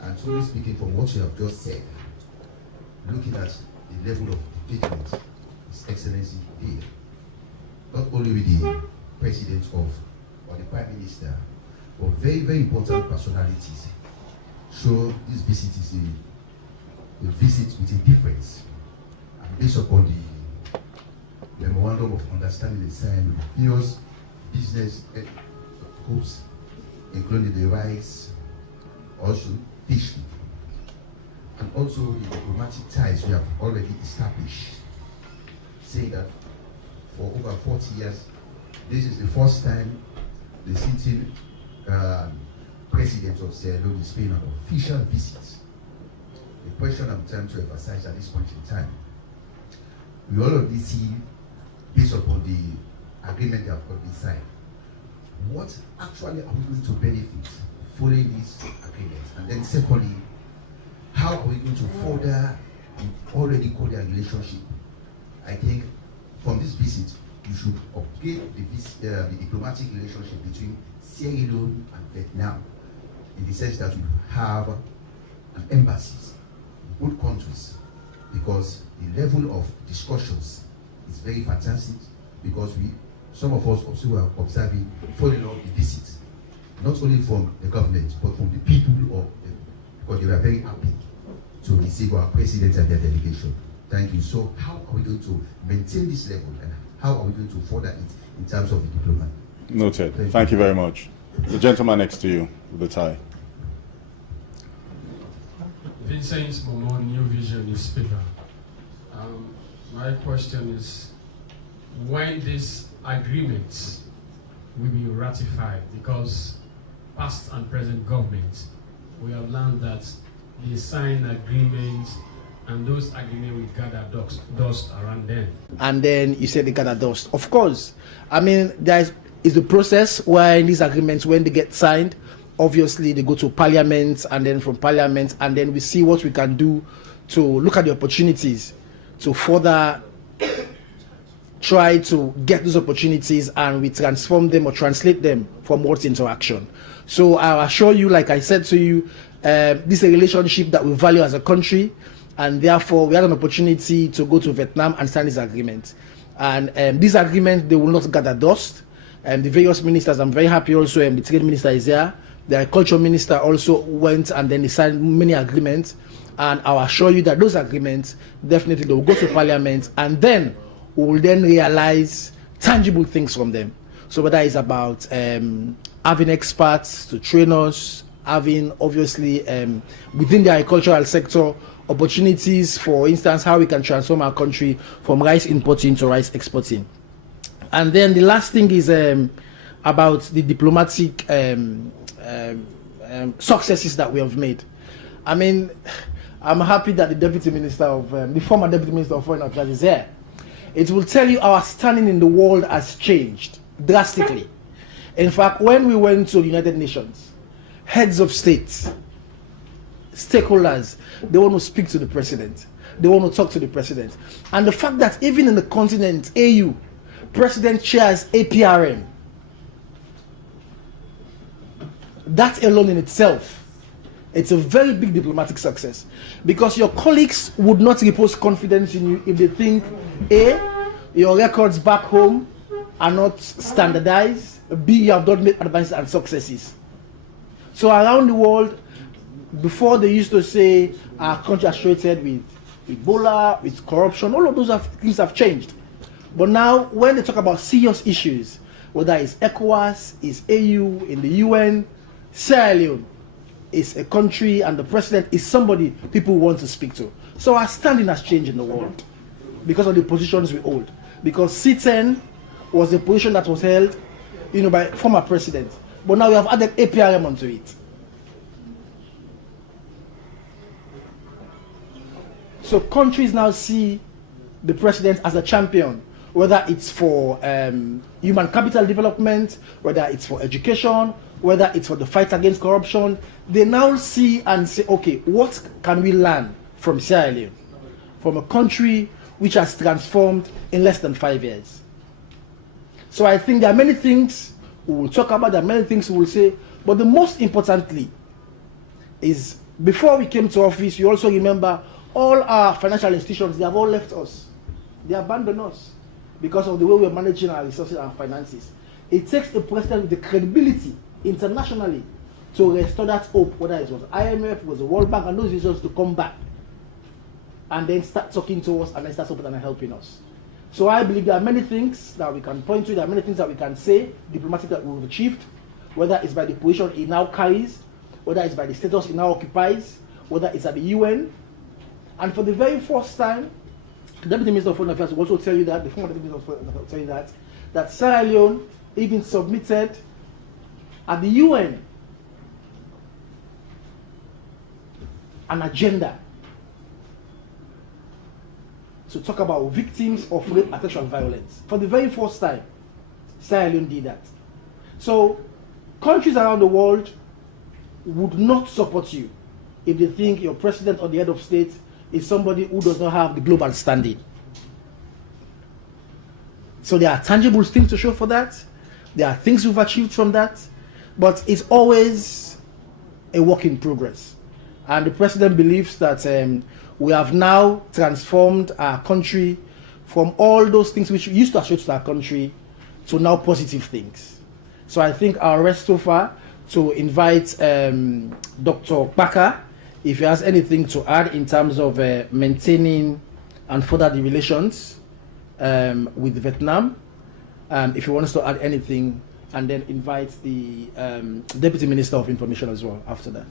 And truly speaking, from what you have just said, looking at the level of engagement His Excellency did, not only with the President or the Prime Minister, but very, very important personalities, show this visit is a visit with a difference. And based upon the memorandum of understanding signed with various business groups, including the rights, also fishing, and also the diplomatic ties we have already established, saying that for over 40 years, this is the first time the sitting President of Sierra Leone is paying an official visit. The question I'm trying to emphasize at this point in time, we already see, based upon the agreement that have been signed, what actually are we going to benefit following this agreement? And then secondly, how are we going to further the already cordial relationship? I think from this visit, you should upgrade the diplomatic relationship between Sierra Leone and Vietnam, in the sense that we have an embassies in both countries, because the level of discussions is very fantastic, because some of us also are observing, following up the visits, not only from the government, but from the people because they were very happy to receive our president and their delegation. Thank you. So how are we going to maintain this level, and how are we going to further it in terms of the diplomat? Noted. Thank you very much. The gentleman next to you with the tie. Vincent Momo, New Vision newspaper. My question is, when these agreements will be ratified? Because past and present governments, we have learned that they sign agreements, and those agreements will gather dust around them. And then you said they gather dust. Of course. I mean, there is the process where these agreements, when they get signed, obviously they go to parliament, and then from parliament, and then we see what we can do to look at the opportunities to further try to get those opportunities, and we transform them or translate them from words into action. So I assure you, like I said to you, this is a relationship that we value as a country, and therefore we had an opportunity to go to Vietnam and sign this agreement. And this agreement, they will not gather dust. The various ministers, I'm very happy also, the trade minister is here. The agriculture minister also went, and then they signed many agreements. And I'll assure you that those agreements, definitely they will go to parliament, and then we will then realize tangible things from them. So whether it's about having experts to train us, having obviously within the agricultural sector opportunities, for instance, how we can transform our country from rice importing to rice exporting. And then the last thing is about the diplomatic successes that we have made. I mean, I'm happy that the the former deputy minister of foreign affairs is here. It will tell you our standing in the world has changed drastically. In fact, when we went to the United Nations, heads of states, stakeholders, they want to speak to the president. They want to talk to the president. And the fact that even in the continent, AU, president chairs APRM, that alone in itself, it's a very big diplomatic success, because your colleagues would not repose confidence in you if they think A, your records back home are not standardized, B, you have not made advances and successes. So around the world, before they used to say our country is associated with Ebola, with corruption, all of those things have changed. But now when they talk about serious issues, whether it's ECOWAS, it's AU, in the UN, Sierra Leone is a country, and the president is somebody people want to speak to. So our standing has changed in the world because of the positions we hold. Because C10 was a position that was held, by former presidents, but now we have added APRM onto it. So countries now see the president as a champion whether it's for human capital development, whether it's for education, whether it's for the fight against corruption, they now see and say, okay, what can we learn from Sierra Leone, from a country which has transformed in less than 5 years? So I think there are many things we will talk about, there are many things we will say, but the most importantly is, before we came to office, you also remember all our financial institutions, they have all left us. They abandoned us because of the way we're managing our resources and finances. It takes a president with the credibility internationally to restore that hope, whether it was IMF, was the World Bank, and those institutions to come back and then start talking to us and then start supporting and helping us. So I believe there are many things that we can point to, there are many things that we can say, diplomatic, that we've achieved, whether it's by the position it now carries, whether it's by the status it now occupies, whether it's at the UN. And for the very first time, the Deputy Minister of Foreign Affairs will also tell you that, the former Deputy Minister of Foreign Affairs will tell you that Sierra Leone even submitted at the UN an agenda to talk about victims of rape and sexual violence. For the very first time, Sierra Leone did that. So countries around the world would not support you if they think your president or the head of state is somebody who does not have the global standing. So there are tangible things to show for that. There are things we've achieved from that, but it's always a work in progress. And the president believes that we have now transformed our country from all those things which we used to associate to our country to now positive things. So I think our rest so far to invite Dr. Baka, if he has anything to add in terms of maintaining and further the relations with Vietnam, if he wants to add anything, and then invite the Deputy Minister of Information as well after that.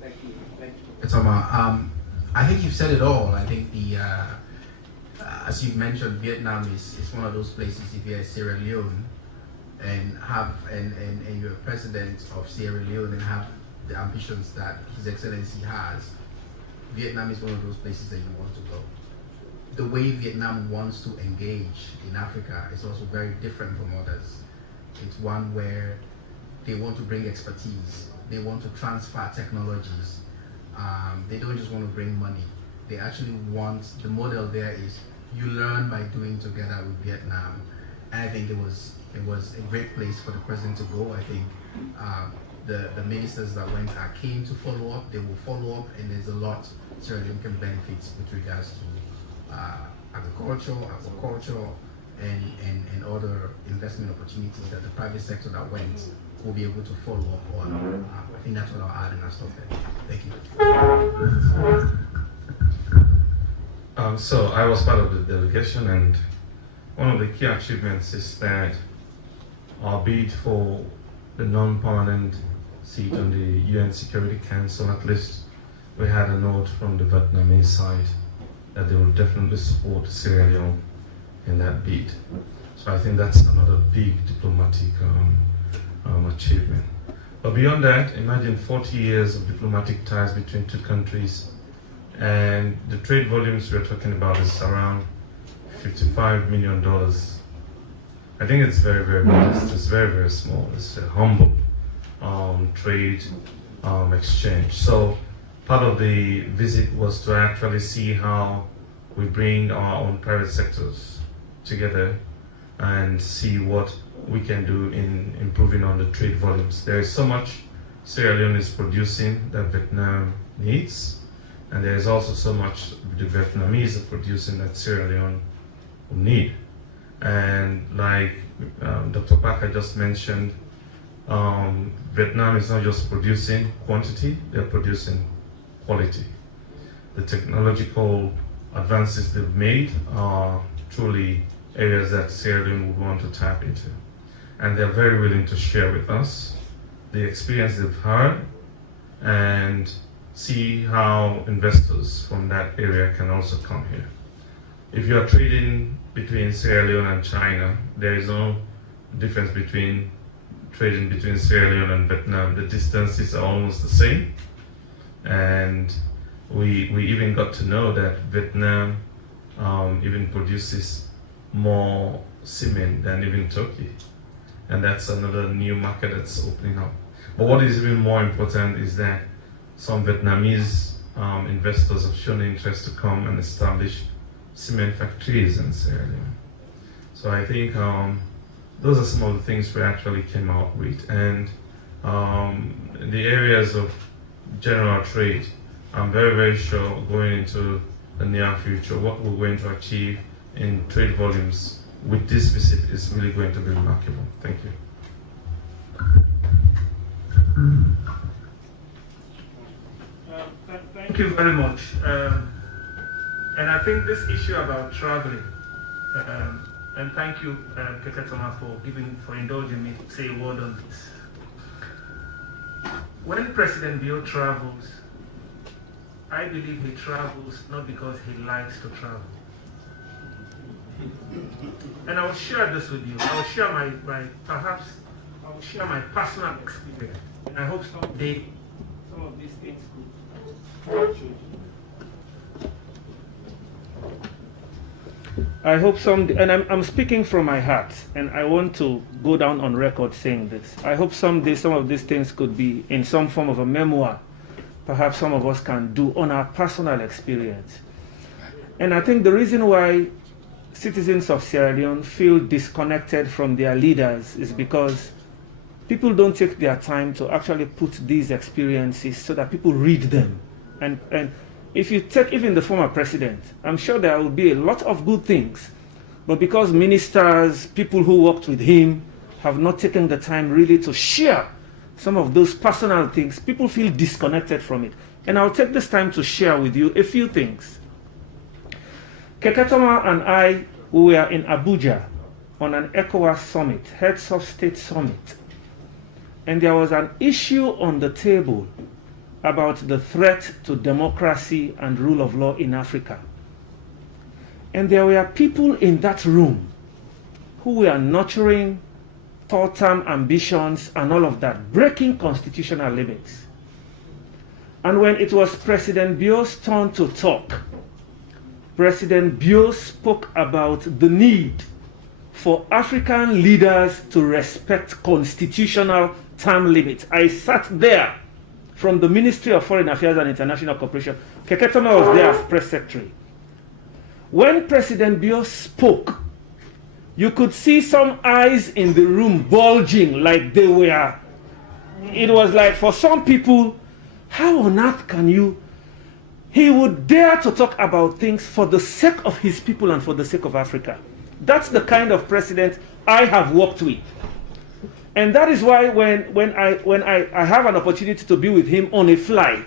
Thank you. Toma, I think you've said it all. I think as you've mentioned, Vietnam is one of those places. If you're Sierra Leone and you're a president of Sierra Leone and have the ambitions that His Excellency has, Vietnam is one of those places that you want to go. The way Vietnam wants to engage in Africa is also very different from others. It's one where they want to bring expertise, they want to transfer technologies. They don't just want to bring money. They actually want, the model there is you learn by doing together with Vietnam. And I think it was a great place for the president to go. I think the ministers that went are keen to follow up. They will follow up, and there's a lot Sierra Leone can benefit with regards to agriculture, aquaculture, and other investment opportunities that the private sector that went will be able to follow up on. I think that's what I'll add and I'll stop there. Thank you. So I was part of the delegation, and one of the key achievements is that our bid for the non-permanent seat on the UN Security Council, at least we had a note from the Vietnamese side that they will definitely support Sierra Leone in that bid. So I think that's another big diplomatic achievement. But beyond that, imagine 40 years of diplomatic ties between two countries, and the trade volumes we're talking about is around $55 million. I think it's very, very modest. It's very, very small. It's a humble trade exchange. So part of the visit was to actually see how we bring our own private sectors together and see what we can do in improving on the trade volumes. There is so much Sierra Leone is producing that Vietnam needs, and there is also so much the Vietnamese are producing that Sierra Leone will need. And like Dr. Parker just mentioned, Vietnam is not just producing quantity, they're producing quality. The technological advances they've made are truly areas that Sierra Leone would want to tap into. And they're very willing to share with us the experience they've had and see how investors from that area can also come here. If you are trading between Sierra Leone and China, there is no difference between trading between Sierra Leone and Vietnam. The distances are almost the same. And we even got to know that Vietnam even produces more cement than even Turkey. And that's another new market that's opening up. But what is even more important is that some Vietnamese investors have shown interest to come and establish cement factories in Sierra Leone. So I think those are some of the things we actually came out with. And the areas of general trade, I'm very, very sure going into the near future, what we're going to achieve in trade volumes with this visit is really going to be remarkable. Thank you. Thank you very much. And I think this issue about traveling, and thank you, Keketoma, for indulging me to say a word on this. When President Bio travels, I believe he travels not because he likes to travel. And I will share this with you. I will share my personal experience. And I hope someday some of these things could change. I hope someday, and I'm speaking from my heart, and I want to go down on record saying this. I hope someday some of these things could be in some form of a memoir. Perhaps some of us can do on our personal experience. And I think the reason why citizens of Sierra Leone feel disconnected from their leaders is because people don't take their time to actually put these experiences so that people read them. And if you take even the former president, I'm sure there will be a lot of good things. But because ministers, people who worked with him, have not taken the time really to share some of those personal things, people feel disconnected from it. And I'll take this time to share with you a few things. Keketoma and I, we were in Abuja on an ECOWAS summit, Heads of State Summit. And there was an issue on the table about the threat to democracy and rule of law in Africa. And there were people in that room who were nurturing short-term ambitions and all of that, breaking constitutional limits. And when it was President Bio's turn to talk, President Bio spoke about the need for African leaders to respect constitutional term limits. I sat there from the Ministry of Foreign Affairs and International Cooperation. Keketoma was there as press secretary. When President Bio spoke, you could see some eyes in the room bulging like they were. It was like, for some people, how on earth can you? He would dare to talk about things for the sake of his people and for the sake of Africa. That's the kind of president I have worked with. And that is why when I have an opportunity to be with him on a flight,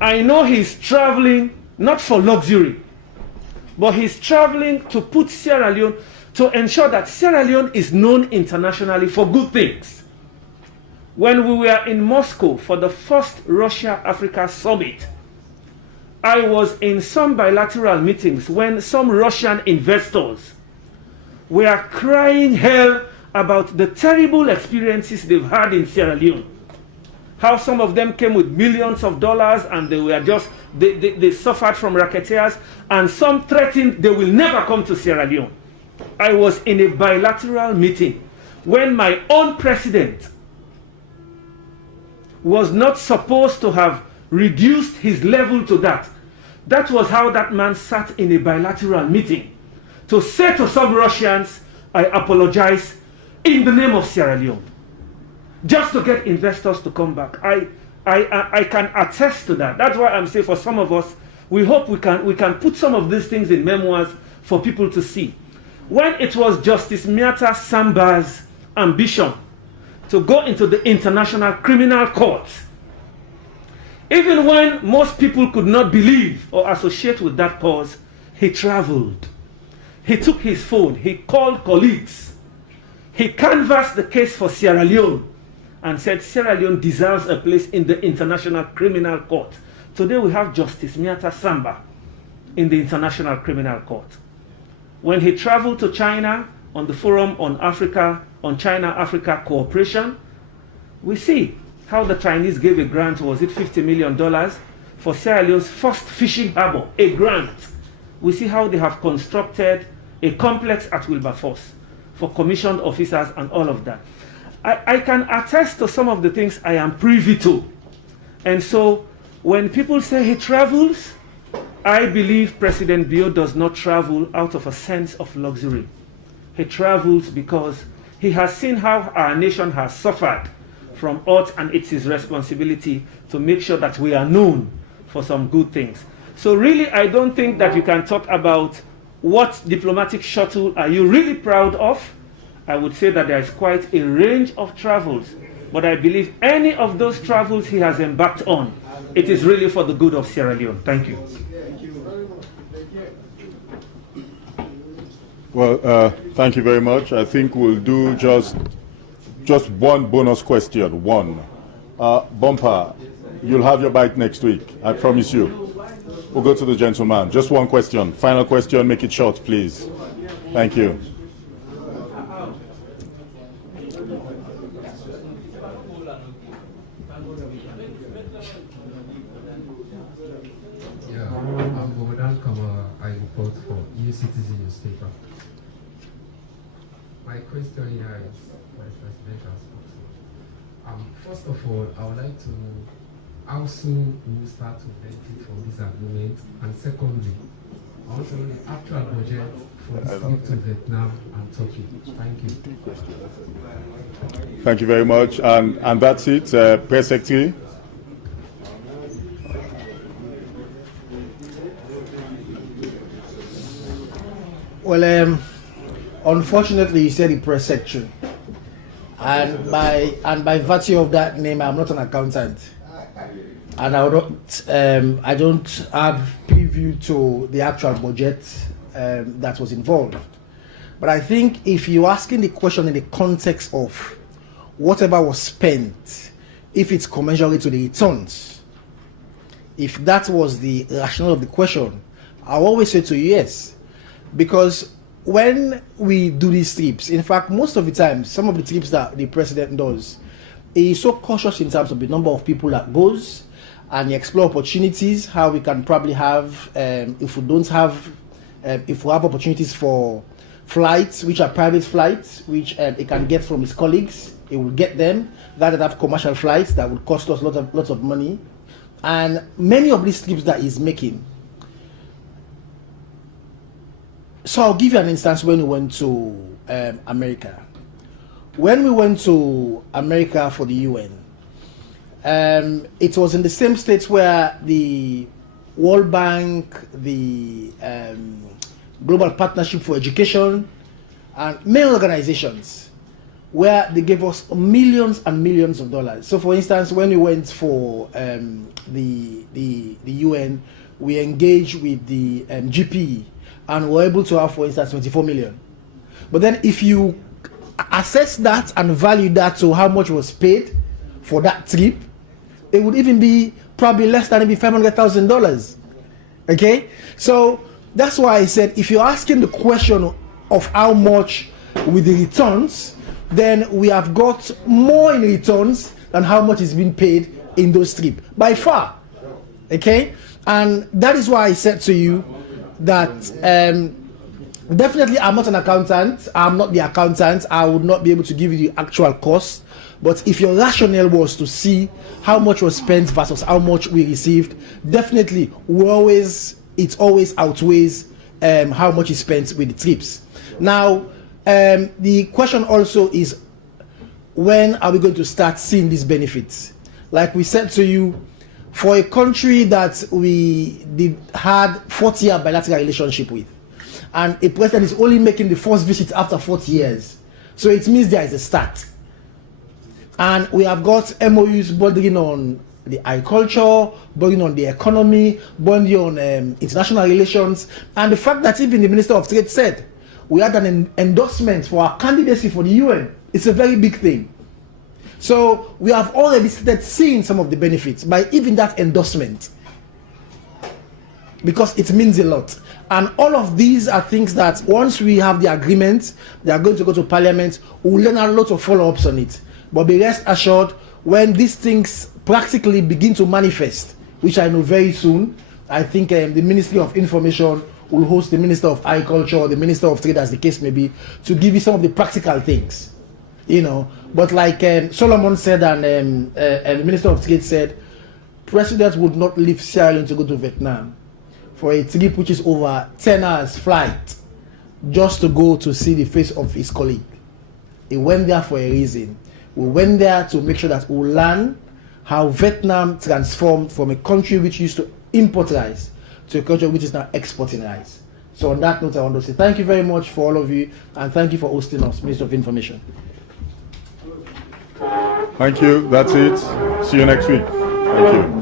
I know he's traveling not for luxury, but he's traveling to put Sierra Leone, to ensure that Sierra Leone is known internationally for good things. When we were in Moscow for the first Russia-Africa summit, I was in some bilateral meetings when some Russian investors were crying hell about the terrible experiences they've had in Sierra Leone. How some of them came with millions of dollars and they were just, they suffered from racketeers, and some threatened they will never come to Sierra Leone. I was in a bilateral meeting when my own president was not supposed to have reduced his level to that. That was how that man sat in a bilateral meeting to say to some Russians, I apologize in the name of Sierra Leone, just to get investors to come back. I can attest to that. That's why I'm saying for some of us, we hope we can put some of these things in memoirs for people to see. When it was Justice Miata Samba's ambition to go into the International Criminal Court, even when most people could not believe or associate with that cause, he traveled. He took his phone, he called colleagues, he canvassed the case for Sierra Leone and said Sierra Leone deserves a place in the International Criminal Court. Today we have Justice Miata Samba in the International Criminal Court. When he traveled to China on the Forum on Africa, on China-Africa Cooperation, we see how the Chinese gave a grant, was it $50 million, for Sierra Leone's first fishing harbor, a grant. We see how they have constructed a complex at Wilberforce for commissioned officers and all of that. I can attest to some of the things I am privy to. And so when people say he travels, I believe President Bio does not travel out of a sense of luxury. He travels because he has seen how our nation has suffered from us, and it's his responsibility to make sure that we are known for some good things. So really, I don't think that you can talk about what diplomatic shuttle are you really proud of. I would say that there is quite a range of travels, but I believe any of those travels he has embarked on, it is really for the good of Sierra Leone. Thank you. Well, thank you very much. I think we'll do just one bonus question. One. Bumper, you'll have your bite next week. I promise you. We'll go to the gentleman. Just one question. Final question. Make it short, please. Thank you. I report for EU Citizen newspaper. My question here is for the presidential spokesman. First of all, I would like to know how soon we will start to benefit from this agreement, and secondly, also the actual budget for this trip to Vietnam and Turkey. Thank you. Thank you very much. And that's it. Press Secretary. Well, unfortunately, you said the press secretary, and by virtue of that name, I'm not an accountant, and I don't have preview to the actual budget that was involved. But I think if you're asking the question in the context of whatever was spent, if it's commensurate to the returns, if that was the rationale of the question, I'll always say to you yes. Because when we do these trips, in fact, most of the time, some of the trips that the president does, he is so cautious in terms of the number of people that goes, and he explore opportunities, how we can probably have, if we have opportunities for flights, which are private flights, which he can get from his colleagues, he will get them, rather than have commercial flights that would cost us lots of money. And many of these trips that he's making. So I'll give you an instance when we went to America. When we went to America for the UN, it was in the same states where the World Bank, the Global Partnership for Education, and many organizations, where they gave us millions and millions of dollars. So for instance, when we went for the UN, we engaged with the GPE, and we're able to have, for instance, 24 million. But then if you assess that and value that to how much was paid for that trip, it would even be probably less than maybe $500,000. Okay? So that's why I said, if you're asking the question of how much with the returns, then we have got more in returns than how much is being paid in those trips, by far. Okay? And that is why I said to you that definitely I'm not an accountant. I'm not the accountant. I would not be able to give you the actual cost. But if your rationale was to see how much was spent versus how much we received, definitely it always outweighs how much is spent with the trips. Now, the question also is, when are we going to start seeing these benefits? Like we said to you, for a country that we had 40-year bilateral relationship with, and a president is only making the first visit after 40 years, so it means there is a start. And we have got MOUs bordering on the agriculture, bordering on the economy, bordering on international relations, and the fact that even the Minister of Trade said we had an endorsement for our candidacy for the UN. It's a very big thing. So we have already started seeing some of the benefits by even that endorsement, because it means a lot. And all of these are things that once we have the agreement, they are going to go to Parliament. We'll learn a lot of follow-ups on it. But be rest assured, when these things practically begin to manifest, which I know very soon, I think the Ministry of Information will host the Minister of Agriculture or the Minister of Trade, as the case may be, to give you some of the practical things, you know. But like Solomon said, and the Minister of Trade said, President would not leave Sierra Leone to go to Vietnam for a trip which is over 10 hours flight just to go to see the face of his colleague. He went there for a reason. We went there to make sure that we learn how Vietnam transformed from a country which used to import rice to a country which is now exporting rice. So on that note, I want to say thank you very much for all of you, and thank you for hosting us, Minister of Information. Thank you. That's it. See you next week. Thank you.